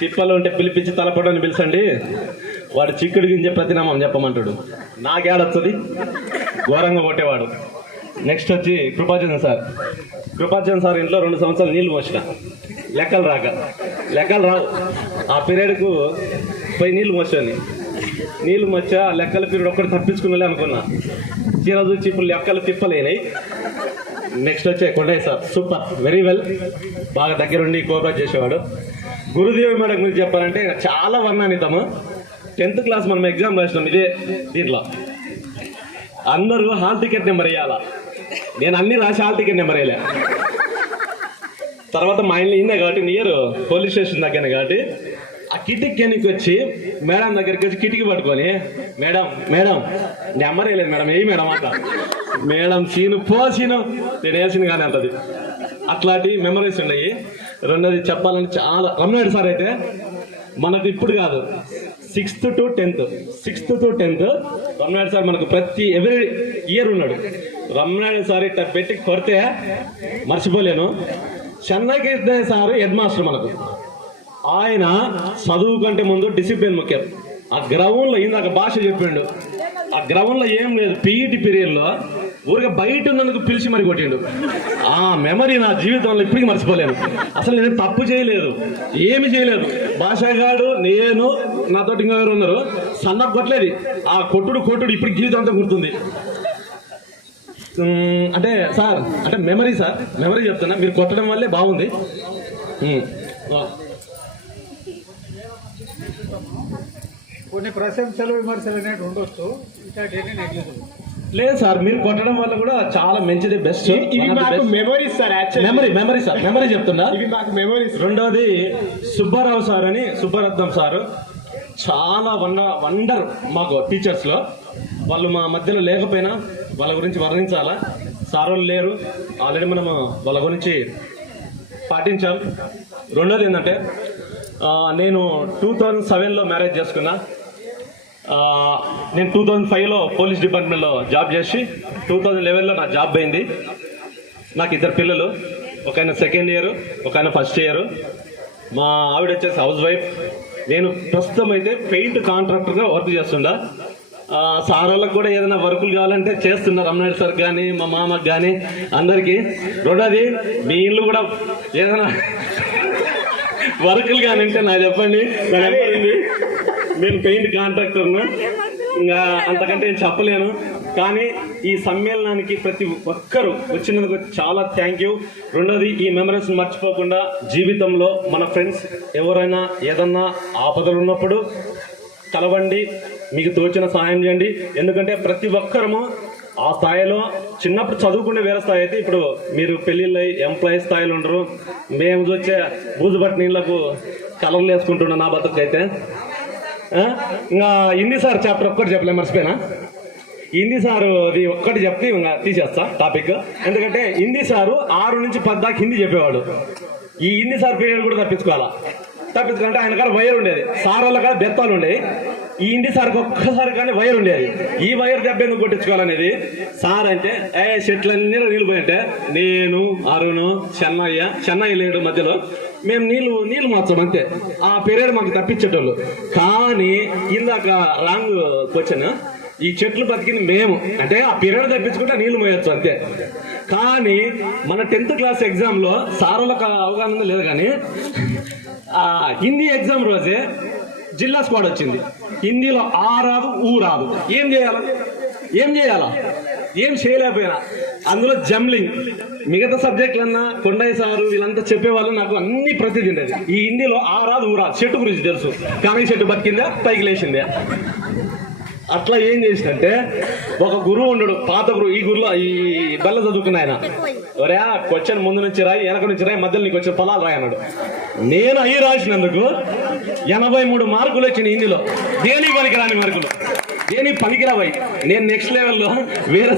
తిప్పలు ఉంటే పిలిపించి తలపడని పిలిచండి, వాడు చిక్కుడు గింజ ప్రతినామం చెప్పమంటాడు. నాకేడొస్తుంది, ఘోరంగా కొట్టేవాడు. నెక్స్ట్ వచ్చి కృపాచంద్ సార్ ఇంట్లో 2 సంవత్సరాలు నీళ్ళు మోసిన, లెక్కలు రావు. ఆ పీరియడ్కు పోయి నీళ్ళు మోసా లెక్కల పీరియడ్ ఒక్కటి తప్పించుకున్నలే అనుకున్నా. చీర చూసి ఇప్పుడు లెక్కలు తిప్పలేనాయి. నెక్స్ట్ వచ్చే Kondaiah sir, super, very well, బాగా దగ్గరుండి కోఆపరేట్ చేసేవాడు. గురుదేవి మేడం గురించి చెప్పాలంటే చాలా వర్ణానితము. 10th క్లాస్ మనం ఎగ్జామ్ రాసినాం ఇదే దీంట్లో. అందరూ హాల్ టికెట్ నెంబర్ వేయాలా, నేను అన్ని రాసి హాల్ టికెట్ నెంబర్ వేయలే. తర్వాత మా ఇంట్లో ఇన్నే కాబట్టి నియర్ పోలీస్ స్టేషన్ దగ్గర కాబట్టి ఆ కిటికీకి వచ్చి మేడం దగ్గరికి వచ్చి కిటికీ పట్టుకొని, మేడం నెంబర్ వేయలేదు మేడం, ఏ మేడం అంట. మేడం సీను నేను వేసిన కానీ అంటది. అట్లాంటి మెమరీస్ ఉన్నాయి. రెండోది చెప్పాలని చాలా, రమణారెడ్డి సార్ అయితే మనకు ఇప్పుడు కాదు, 6th to 10th Ramana Reddy sir మనకు ఎవ్రీ ఇయర్ ఉన్నాడు. రమణారెడ్డి సార్ ఇట్లా పెట్టి కొడితే మర్చిపోలేను. Chennai Krishna sir headmaster మనకు. ఆయన చదువు కంటే ముందు డిసిప్లిన్ ముఖ్యం. ఆ గ్రౌండ్లో ఇందాక భాష చెప్పిండు, ఆ గ్రౌండ్లో ఏం లేదు. పీఈటీ పీరియడ్లో ఊరికే బయట ఉన్నందుకు పిలిచి మరి కొట్టిండు. ఆ మెమరీ నా జీవితంలో ఇప్పటికీ మర్చిపోలేను. అసలు నేను తప్పు చేయలేదు, ఏమి చేయలేదు. భాషగాడు, నేను, నాతోటి ఇంకా ఎవరు ఉన్నారు, సన్న కొట్టలేదు. ఆ కొట్టుడు ఇప్పటికి జీవితం అంతా గుర్తుంది. అంటే సార్, అంటే మెమరీ సార్, మెమరీ చెప్తున్నా, మీరు కొట్టడం వల్లే బాగుంది. కొన్ని ప్రశంసలు విమర్శలు అనేవి ఉండొచ్చు, లేదు సార్, మీరు కొట్టడం వల్ల కూడా చాలా మంచిది, బెస్ట్. మెమరీస్ సార్, మెమరీ చెప్తున్నా. ఇవి మాకు మెమరీస్. రెండోది సుబ్బారావు సార్ అని, సుబ్బరత్నం సారు, చాలా వండర్ మాకు టీచర్స్లో. వాళ్ళు మా మధ్యలో లేకపోయినా వాళ్ళ గురించి వర్ణించాలా. సార్ వాళ్ళు లేరు, ఆల్రెడీ మనము వాళ్ళ గురించి పాటించాం. రెండోది ఏంటంటే, నేను 2007లో మ్యారేజ్ చేసుకున్నా. నేను 2005లో పోలీస్ డిపార్ట్మెంట్లో జాబ్ చేసి 2011లో నా జాబ్ అయింది. నాకు 2 పిల్లలు, ఒక ఆయన 2nd ఇయర్, ఒక ఆయన 1st ఇయర్. మా ఆవిడ వచ్చేసి హౌస్ వైఫ్. నేను ప్రస్తుతం అయితే పెయింట్ కాంట్రాక్టర్గా వర్క్ చేస్తుండా. సార్ వాళ్ళకి కూడా ఏదైనా వర్కులు కావాలంటే చేస్తున్నారు, రమణాయుడు సార్ కానీ, మా మామకి కానీ, అందరికీ. రెండోది, మీ ఇల్లు కూడా ఏదైనా వర్కులు కానీ అంటే నాకు చెప్పండి. నేను పెయింట్ కాంట్రాక్టర్ను, ఇంకా అంతకంటే నేను చెప్పలేను. కానీ ఈ సమ్మేళనానికి ప్రతి ఒక్కరూ వచ్చినందుకు చాలా థ్యాంక్ యూ. రెండోది, ఈ మెమరీస్ మర్చిపోకుండా జీవితంలో మన ఫ్రెండ్స్ ఎవరైనా ఏదన్నా ఆపదలు ఉన్నప్పుడు కలవండి, మీకు తోచిన సహాయం చేయండి. ఎందుకంటే ప్రతి ఒక్కరము ఆ స్థాయిలో చిన్నప్పుడు చదువుకునే వేరే స్థాయి అయితే, ఇప్పుడు మీరు పెళ్ళిళ్ళు ఎంప్లాయీ స్థాయిలో ఉండరు. మేము వచ్చే బూజుబట్టి నీళ్లకు కలర్లు వేసుకుంటున్నాం నా బతుకైతే. ఇంకా హిందీ సార్ చాప్టర్ ఒక్కటి చెప్పలే, మర్చిపోయినా. హిందీ సారు అది ఒక్కటి చెప్తే ఇంకా తీసేస్తా టాపిక్. ఎందుకంటే హిందీ సారు 6 నుంచి 10 దాకా హిందీ చెప్పేవాడు. ఈ హిందీ సార్ పీరియడ్ కూడా తప్పించుకుంటే ఆయన కాడ వైర్ ఉండేది, సార్ వాళ్ళ కాడ బెత్తాలు ఉండేవి. ఈ హిందీ సార్కి ఒక్కసారి కానీ వైర్ ఉండేది. ఈ వైర్ దెబ్బ ఎందుకు కొట్టించుకోవాలనేది. సార్ అంటే చెట్లన్నీ నీళ్ళు పోయింటే, నేను, అరుణ్, చెన్నై లేడు మధ్యలో, మేము నీళ్ళు మార్చాం అంతే. ఆ పీరియడ్ మాకు తప్పించేటోళ్ళు. కానీ ఇందాక రాంగ్ క్వశ్చన్, ఈ చెట్లు బతికింది మేము, అంటే ఆ పీరియడ్ తప్పించుకుంటే నీళ్లు మోయొచ్చు అంతే. కానీ మన 10th క్లాస్ ఎగ్జామ్లో సారులకు అవగాహన లేదు, కానీ హిందీ ఎగ్జామ్ రోజే జిల్లా స్క్వాడ్ వచ్చింది. హిందీలో ఆ రాదు, ఊ రాదు. ఏం చేయాలా? ఏం చేయలేకపోయినా. అందులో జంబ్లింగ్. మిగతా సబ్జెక్టులన్నా కొండయ్య సారు వీళ్ళంతా చెప్పేవాళ్ళు, నాకు అన్ని ప్రతిదీ ఉండేది. ఈ హిందీలో ఆ రాదు, ఊ రాదు. చెట్టు గురించి తెలుసు, కానీ చెట్టు బతికిందా, పైకి లేచిందే. అట్లా ఏం చేసిందంటే, ఒక గురువు ఉండడు, పాత గురువు. ఈ గురువులో ఈ బల్ల చదువుకున్న ఆయన, ఒరే క్వశ్చన్ ముందు నుంచి రాయి, వెనక నుంచి రాయి, మధ్యలో నీకు వచ్చిన పదాలు రాయి అన్నాడు. నేను అయ్యి రాసినందుకు 83 మార్కులు వచ్చిన హిందీలో. దేని పనికిరాని మార్కులు, దేని పనికిరావై. నేను నెక్స్ట్ లెవెల్లో వేరే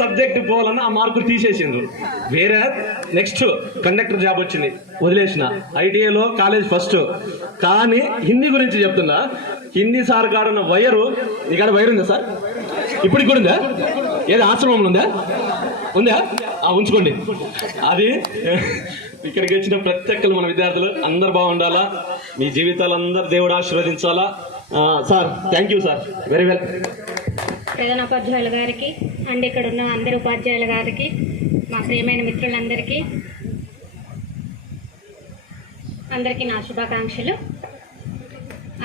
సబ్జెక్ట్ పోవాలన్నా ఆ మార్కులు తీసేసిండ్రు. వేరే నెక్స్ట్ కండక్టర్ జాబ్ వచ్చింది, వదిలేసిన. ఐటీఐలో కాలేజ్ ఫస్ట్. కానీ హిందీ గురించి చెప్తున్నా. హిందీ సార్ కాడున్న వైరు, ఇక్కడ వైర్ ఉందా సార్? ఇప్పటికి కూడా ఉందా? ఏది ఆశ్రమంలో ఉందా? ఉంచుకోండి. అది ఇక్కడికి వచ్చిన ప్రతి ఒక్కరు మన విద్యార్థులు అందరు బాగుండాలా, మీ జీవితాలు అందరు దేవుడు ఆశీర్వదించాలా. Sir thank you sir, very well. ప్రధాన ఉపాధ్యాయుల గారికి అండ్ ఇక్కడ ఉన్న అందరు ఉపాధ్యాయుల గారికి, మా ప్రియమైన మిత్రులందరికీ నా శుభాకాంక్షలు.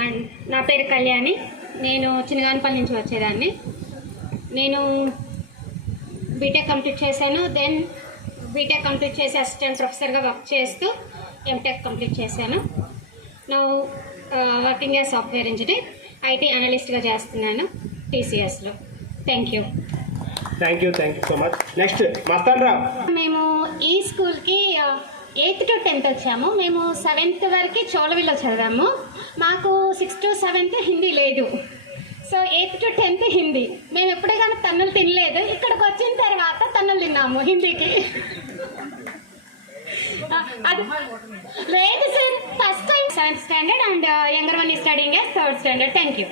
అండ్ నా పేరు కళ్యాణి. నేను చిన్నగానపల్లి నుంచి వచ్చేదాన్ని. నేను బీటెక్ కంప్లీట్ చేశాను. దెన్ బీటెక్ కంప్లీట్ చేసి అసిస్టెంట్ ప్రొఫెసర్గా వర్క్ చేస్తూ ఎంటెక్ కంప్లీట్ చేశాను. నా working as software engineer, IT అనలిస్ట్గా చేస్తున్నాను టీసీఎస్లో. Thank you so much. Next Mastan Rao. మేము ఈ స్కూల్కి 8th to 10th వచ్చాము. మేము 7th వరకు చోళవిలో చదివాము. మాకు 6th to 7th హిందీ లేదు. So 8th to 10th Hindi. మేము ఎప్పుడే కానీ తన్నులు తినలేదు. ఇక్కడికి వచ్చిన తర్వాత తన్నులు తిన్నాము హిందీకి. లేదు sir, first time 7th standard and younger one is studying as 3rd standard. Thank you.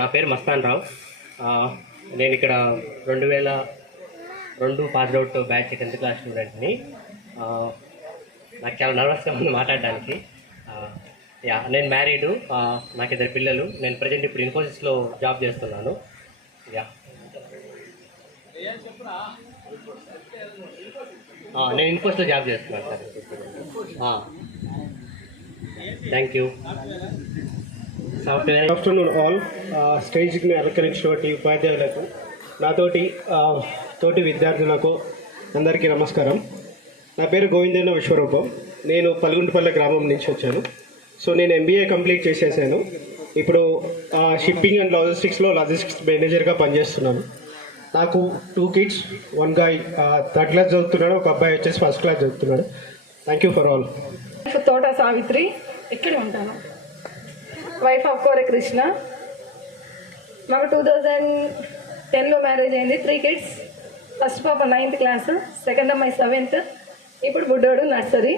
నా పేరు మస్తాన్ రావు. నేను ఇక్కడ 2002 passed out batch 10th class స్టూడెంట్ని. నాకు చాలా నర్వస్గా ఉంది మాట్లాడడానికి. యా, నేను మ్యారీడు, నాకు 2 పిల్లలు. నేను ప్రజెంట్ ఇప్పుడు ఇన్ఫోసిస్లో జాబ్ చేస్తున్నాను. యా, నేను ఇన్ఫోసిస్లో జాబ్ చేస్తున్నాను sir. Thank you. Good afternoon all. స్టేజ్ని అలంకరించినటువంటి ఉపాధ్యాయులకు, తోటి విద్యార్థులకు అందరికీ నమస్కారం. నా పేరు గోవిందన్న విశ్వరూపం. నేను పల్గుంటపల్లె గ్రామం నుంచి వచ్చాను. సో నేను MBA కంప్లీట్ చేసేసాను. ఇప్పుడు షిప్పింగ్ అండ్ లాజిస్టిక్స్ మేనేజర్గా పనిచేస్తున్నాను. నాకు 2 kids, 1 guy 3rd class చదువుతున్నాడు, ఒక అబ్బాయి వచ్చేసి 1st class చదువుతున్నాడు. Thank you for all. తోట సావిత్రి, ఇక్కడే ఉంటాను. వైఫ్ ఆఫ్ కోరే కృష్ణ. మాకు 2010లో మ్యారేజ్ అయింది. 3 kids. ఫస్ట్ పాప 9th class, సెకండ్ అమ్మాయి 7th, ఇప్పుడు బుడ్డోడు నర్సరీ.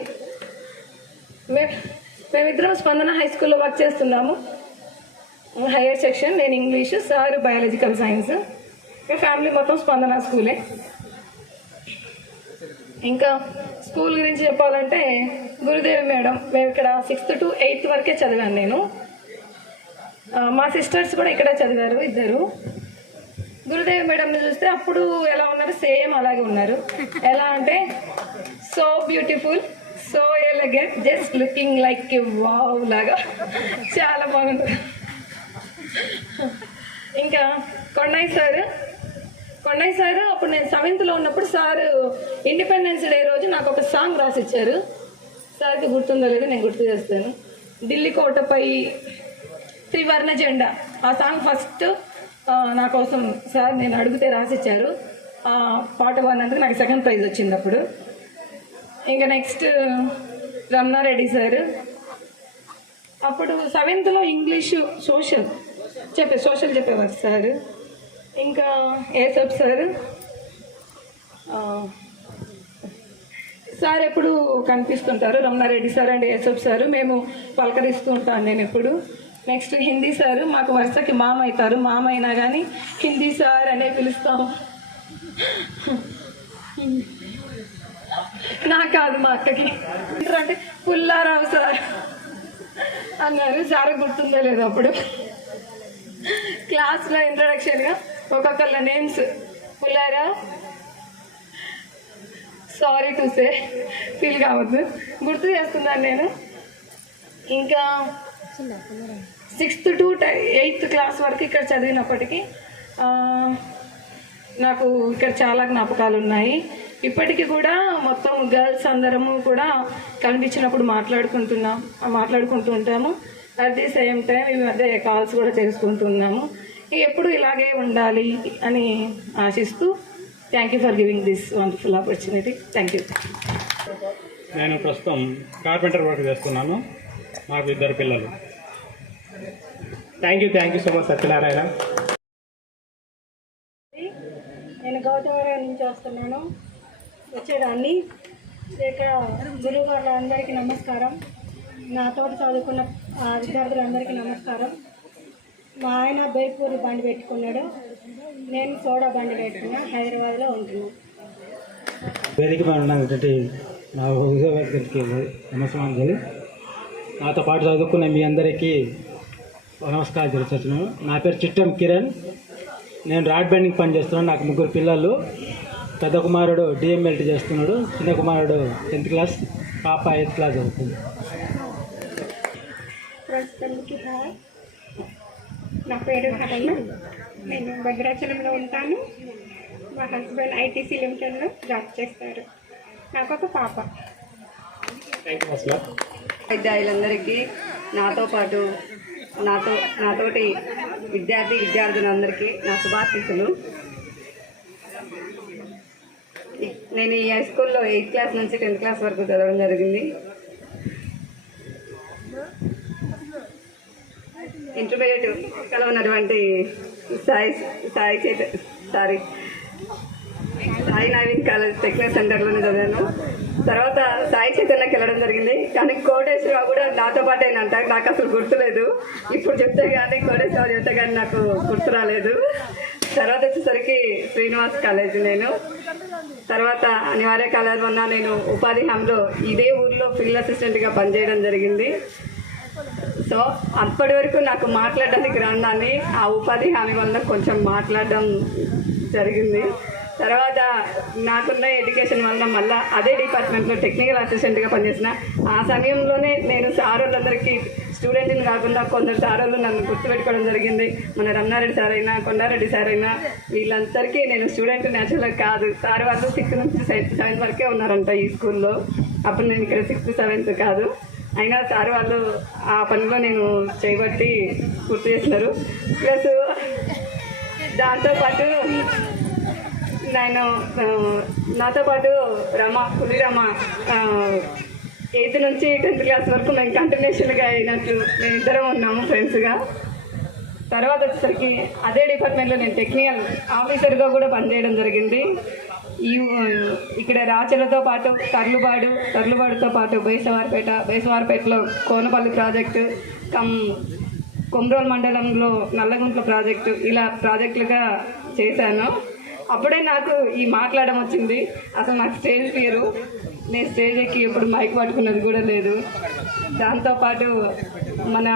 మేమిద్దరం స్పందన హై స్కూల్లో వర్క్ చేస్తున్నాము, హైయర్ సెక్షన్. నేను ఇంగ్లీషు, సార్ బయాలజికల్ సైన్స్. మీ ఫ్యామిలీ మొత్తం స్పందన స్కూలే. ఇంకా స్కూల్ గురించి చెప్పాలంటే గురుదేవి మేడం, మేము ఇక్కడ 6th to 8th వరకే చదివాను నేను. మా సిస్టర్స్ కూడా ఇక్కడే చదివారు, 2. గురుదేవి మేడంని చూస్తే అప్పుడు ఎలా ఉన్నారు, సేమ్ అలాగే ఉన్నారు. ఎలా అంటే so beautiful, so elegant, just looking like wow లాగా చాలా బాగుంటుంది. ఇంకా కొండయ్య సార్ అప్పుడు నేను 7th ఉన్నప్పుడు సార్ ఇండిపెండెన్స్ డే రోజు నాకు ఒక సాంగ్ రాసిచ్చారు. సార్కి గుర్తుందో లేదో నేను గుర్తు చేస్తాను. ఢిల్లీ కోటపై త్రివర్ణ జెండా, ఆ సాంగ్ ఫస్ట్ నా కోసం సార్ నేను అడిగితే రాసిచ్చారు. పాట పాడినందుకు నాకు 2nd ప్రైజ్ వచ్చింది అప్పుడు. ఇంకా నెక్స్ట్ రమణారెడ్డి సార్, అప్పుడు 7th ఇంగ్లీషు సోషల్ చెప్పేవారు సార్. ఇంకా ఏసబ్ సార్ ఎప్పుడు కనిపిస్తుంటారు, రమణారెడ్డి సార్ అండ్ ఏసబ్ సార్. మేము పలకరిస్తూ ఉంటాను నేను ఎప్పుడు. నెక్స్ట్ హిందీ సార్, మాకు వరుసకి మామ అవుతారు. మామ అయినా కానీ హిందీ సార్ అనే పిలుస్తాము. నాకు కాదు, మా అక్కకి. అంటే పుల్లారావు సార్ అన్నారు. సార్ గుర్తుందో లేదు అప్పుడు. క్లాస్లో ఇంట్రడక్షన్గా ఒక్కొక్కళ్ళ names, Pullarao, sorry to say, feel కావద్దు, గుర్తు చేస్తున్నాను నేను. ఇంకా 6th to 8th class వరకు ఇక్కడ చదివినప్పటికీ నాకు ఇక్కడ చాలా జ్ఞాపకాలు ఉన్నాయి. ఇప్పటికీ కూడా మొత్తం గర్ల్స్ అందరము కూడా కనిపించినప్పుడు మాట్లాడుకుంటూ ఉంటాము. అట్ ది సేమ్ టైం ఈ మధ్య కాల్స్ కూడా చేసుకుంటున్నాము. ఎప్పుడు ఇలాగే ఉండాలి అని ఆశిస్తూ thank you for giving this wonderful opportunity. Thank you. నేను ప్రస్తుతం కార్పెంటర్ వర్క్ చేస్తున్నాను. నాకు 2 పిల్లలు. Thank you so much Satyanarayana. నేను గౌతమరావు నుంచి వస్తున్నాను, వచ్చేదాన్ని. ఇక్కడ గురువు గారులందరికీ నమస్కారం. నాతో చదువుకున్న విద్యార్థులందరికీ నమస్కారం. మా ఆయన బేపూరి బండి పెట్టుకున్నాడు, నేను సోడా బండి పెట్టుకున్నా, హైదరాబాద్లో ఉంటున్నాను. వేదిక పైన ఉన్నటువంటి నా విద్యార్థులకి నమస్కారాలు. నాతో పాటు చదువుకున్న మీ అందరికీ నమస్కారం తెలుస్తున్నాను. నా పేరు చిట్టం కిరణ్. నేను రాడ్ బెండింగ్ పని చేస్తున్నాను. నాకు 3 పిల్లలు. పెద్ద కుమారుడు DMLT చేస్తున్నాడు, చిన్న కుమారుడు 10th class, పాప 8th class చదువుతుంది. ప్రస్తుతానికి నా పేరు హరయ్య. నేను భద్రాచలంలో ఉంటాను. మా హస్బెండ్ ITC లిమిటెడ్లో జాబ్ చేస్తారు. నాకు ఒక పాప. విద్యార్థులందరికీ, నాతో పాటు నాతోటి విద్యార్థులందరికీ నా శుభాశీస్సులు. నేను ఈ హై స్కూల్లో 8th class నుంచి 10th class వరకు చదవడం జరిగింది. ఇంటర్మీడియట్ ఇక్కడ ఉన్నటువంటి సాయి నవీన్ కాలేజ్ టెక్నికల్ సెంటర్లోనే చదివాను. తర్వాత సాయి చైతన్యకి వెళ్ళడం జరిగింది. కానీ కోటేశ్వరరావు కూడా నాతో పాటే అంట, నాకు అసలు గుర్తులేదు. ఇప్పుడు చెప్తే కానీ కోటేశ్వరరావు చెప్తే కానీ నాకు గుర్తు రాలేదు. తర్వాత వచ్చేసరికి శ్రీనివాస్ కాలేజ్ నేను. తర్వాత అనివార్య కాలేజ్ వల్ల నేను ఉపాధి హామీలో ఇదే ఊర్లో ఫీల్డ్ అసిస్టెంట్గా పనిచేయడం జరిగింది. సో అప్పటి వరకు నాకు మాట్లాడడానికి రాని ఆ ఉపాధి హామీ వల్ల కొంచెం మాట్లాడడం జరిగింది. తర్వాత నాకున్న ఎడ్యుకేషన్ వల్ల మళ్ళీ అదే డిపార్ట్మెంట్లో టెక్నికల్ అసిస్టెంట్గా పనిచేసిన. ఆ సమయంలోనే నేను సార్ వాళ్ళందరికీ స్టూడెంట్ని కాకుండా కొందరు సార్ వాళ్ళు నన్ను గుర్తుపెట్టుకోవడం జరిగింది. మన రమణారెడ్డి సార్ అయినా, కొండారెడ్డి సార్ అయినా, వీళ్ళందరికీ నేను స్టూడెంట్ న్యాచురల్గా కాదు. సార్ వాళ్ళు 6th నుంచి 7th వరకే ఉన్నారంట ఈ స్కూల్లో. అప్పుడు నేను ఇక్కడ 6th 7th కాదు. అయినా సార్ వాళ్ళు ఆ పనిలో నేను చేయబట్టి గుర్తు చేస్తున్నారు. ప్లస్ దాంతోపాటు నేను నాతో పాటు పులి రమ 8th నుంచి 10th క్లాస్ వరకు మేము కంటిన్యూషన్గా అయినట్టు మేము ఇద్దరం ఉన్నాము ఫ్రెండ్స్గా. తర్వాత వచ్చేసరికి అదే డిపార్ట్మెంట్లో నేను టెక్నికల్ ఆఫీసర్గా కూడా పనిచేయడం జరిగింది. ఇక్కడ రాచలతో పాటు తర్లుబాడుతో పాటు బేసవారిపేటలో కోనపల్లి ప్రాజెక్టు, కొమ్రోల్ మండలంలో నల్లగుంట్ల ప్రాజెక్టు, ఇలా ప్రాజెక్టులుగా చేశాను. అప్పుడే నాకు ఈ మాట్లాడడం వచ్చింది. అసలు నాకు స్టేజ్ పేరు, నేను స్టేజ్ ఎక్కి ఎప్పుడు మైక్ పట్టుకున్నది కూడా లేదు. దాంతోపాటు మన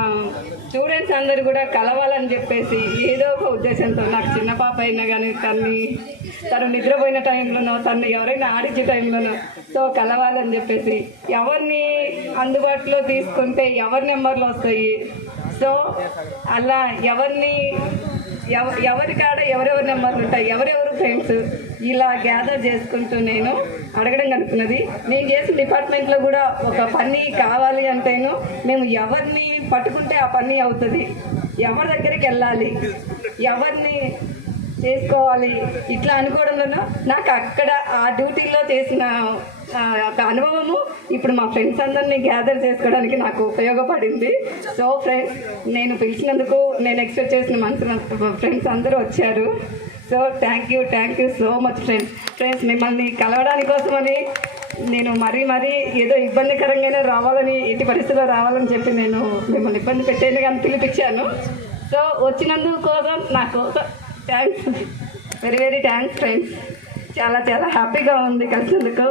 స్టూడెంట్స్ అందరూ కూడా కలవాలని చెప్పేసి ఏదో ఒక ఉద్దేశంతో, నాకు చిన్న పాప అయినా కానీ తను నిద్రపోయిన టైంలోనో, తను ఎవరైనా ఆడించే టైంలోనో సో కలవాలని చెప్పేసి ఎవరిని అందుబాటులో తీసుకుంటే ఎవరి నెంబర్లు వస్తాయి, సో అలా ఎవరి కాడ ఎవరెవరి నెంబర్లు ఉంటాయి, ఎవరెవరు ఫ్రెండ్స్, ఇలా గ్యాదర్ చేసుకుంటూ నేను అడగడం కనుక్కున్నది. నేను చేసిన డిపార్ట్మెంట్లో కూడా ఒక పని కావాలి అంటేను మేము ఎవరిని పట్టుకుంటే ఆ పని అవుతుంది, ఎవరి దగ్గరికి వెళ్ళాలి, ఎవరిని చేసుకోవాలి, ఇట్లా అనుకోవడంలోనూ నాకు అక్కడ ఆ డ్యూటీలో చేసిన ఒక అనుభవము ఇప్పుడు మా ఫ్రెండ్స్ అందరినీ గ్యాదర్ చేసుకోవడానికి నాకు ఉపయోగపడింది. సో ఫ్రెండ్స్, నేను పిలిచినందుకు నేను ఎక్స్పెక్ట్ చేసిన ఫ్రెండ్స్ అందరూ వచ్చారు. So thank you so much friends. మిమ్మల్ని కలవడానికి కోసమని నేను మరీ ఏదో ఇబ్బందికరంగానే రావాలని, ఎట్టి పరిస్థితుల్లో రావాలని చెప్పి నేను మిమ్మల్ని ఇబ్బంది పెట్టేది కానీ పిలిపించాను. సో వచ్చినందుకు కోసం నాకు థ్యాంక్స్, వెరీ థ్యాంక్స్ ఫ్రెండ్స్. చాలా హ్యాపీగా ఉంది కలిసినందుకు.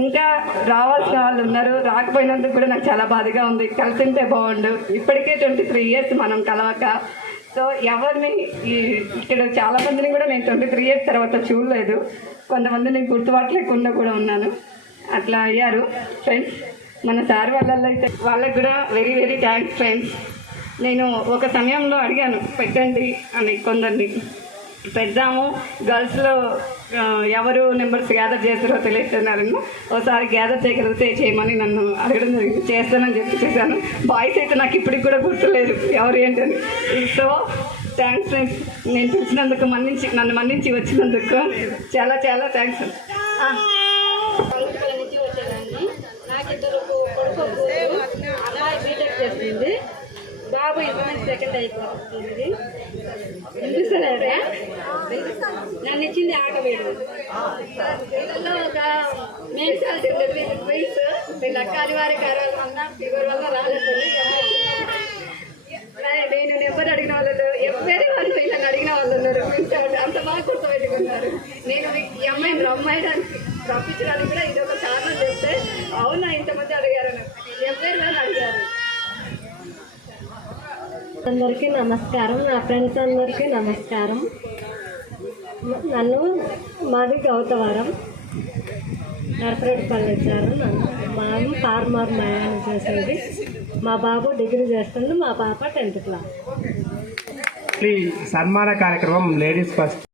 ఇంకా రావాల్సిన వాళ్ళు ఉన్నారు, రాకపోయినందుకు కూడా నాకు చాలా బాధగా ఉంది. కలిసింటే బాగుండు. ఇప్పటికే 23 years మనం కలవక. సో ఎవరిని ఇక్కడ చాలామందిని కూడా నేను 23 years తర్వాత చూడలేదు. కొంతమందిని గుర్తుపట్టలేకుండా కూడా ఉన్నాను. అట్లా అయ్యారు ఫ్రెండ్స్. మన సార్ వాళ్ళల్లో అయితే వాళ్ళకి కూడా వెరీ థ్యాంక్స్ ఫ్రెండ్స్. నేను ఒక సమయంలో అడిగాను పెట్టండి అని, కొందరిని పెడదాము, గర్ల్స్లో ఎవరు నెంబర్స్ గ్యాదర్ చేస్తారో తెలియతున్నారని ఒకసారి గ్యాదర్ చేయగలిగితే చేయమని నన్ను అడగడం జరిగింది. చేస్తానని చెప్పి చేశాను. బాయ్స్ అయితే నాకు ఇప్పటికి కూడా గుర్తులేదు ఎవరు ఏంటని. సో థ్యాంక్స్ ఫ్రెండ్స్, నేను పిలిచినందుకు నన్ను మన్నించి వచ్చినందుకు చాలా థ్యాంక్స్. నాకు ఇద్దరు కొడుకు, అమ్మాయి బీటెక్ చేస్తుంది, బాబు ఇంటర్మీడియట్ సెకండ్ అయిపోతుంది. వినిపిస్తలేదా? నన్ను ఇచ్చింది ఆకవేడు. వీళ్ళలో ఒక మేల్చాల్సి ఉండేది వయసు. వీళ్ళ అనివార్య కారణాల వల్ల ఫీవర్ వల్ల రాలేదు. నేను నెంబర్ అడిగిన వాళ్ళు వేరే వాళ్ళు వీళ్ళని అడిగిన వాళ్ళు ఉన్నారు. అంత బాగా గుర్తుపెట్టుకున్నారు. నేను ఈ అమ్మాయిని రప్పించడానికి కూడా ఇది ఒక కారణం చెప్తే అవునా ఇంతమంది అడిగారు, ఎవరు వాళ్ళు అడిగారు. అందరికీ నమస్కారం, నా ఫ్రెండ్స్ అందరికీ నమస్కారం. మాది గౌతవరం, నరసరెడ్డిపల్లి ఇచ్చారు. మేము ఫార్మర్ మ్యాన్ చేసేది. మా బాబు డిగ్రీ చేస్తుంది, మా పాప 10th క్లాస్. ఈ సన్మాన కార్యక్రమం లేడీస్ ఫస్ట్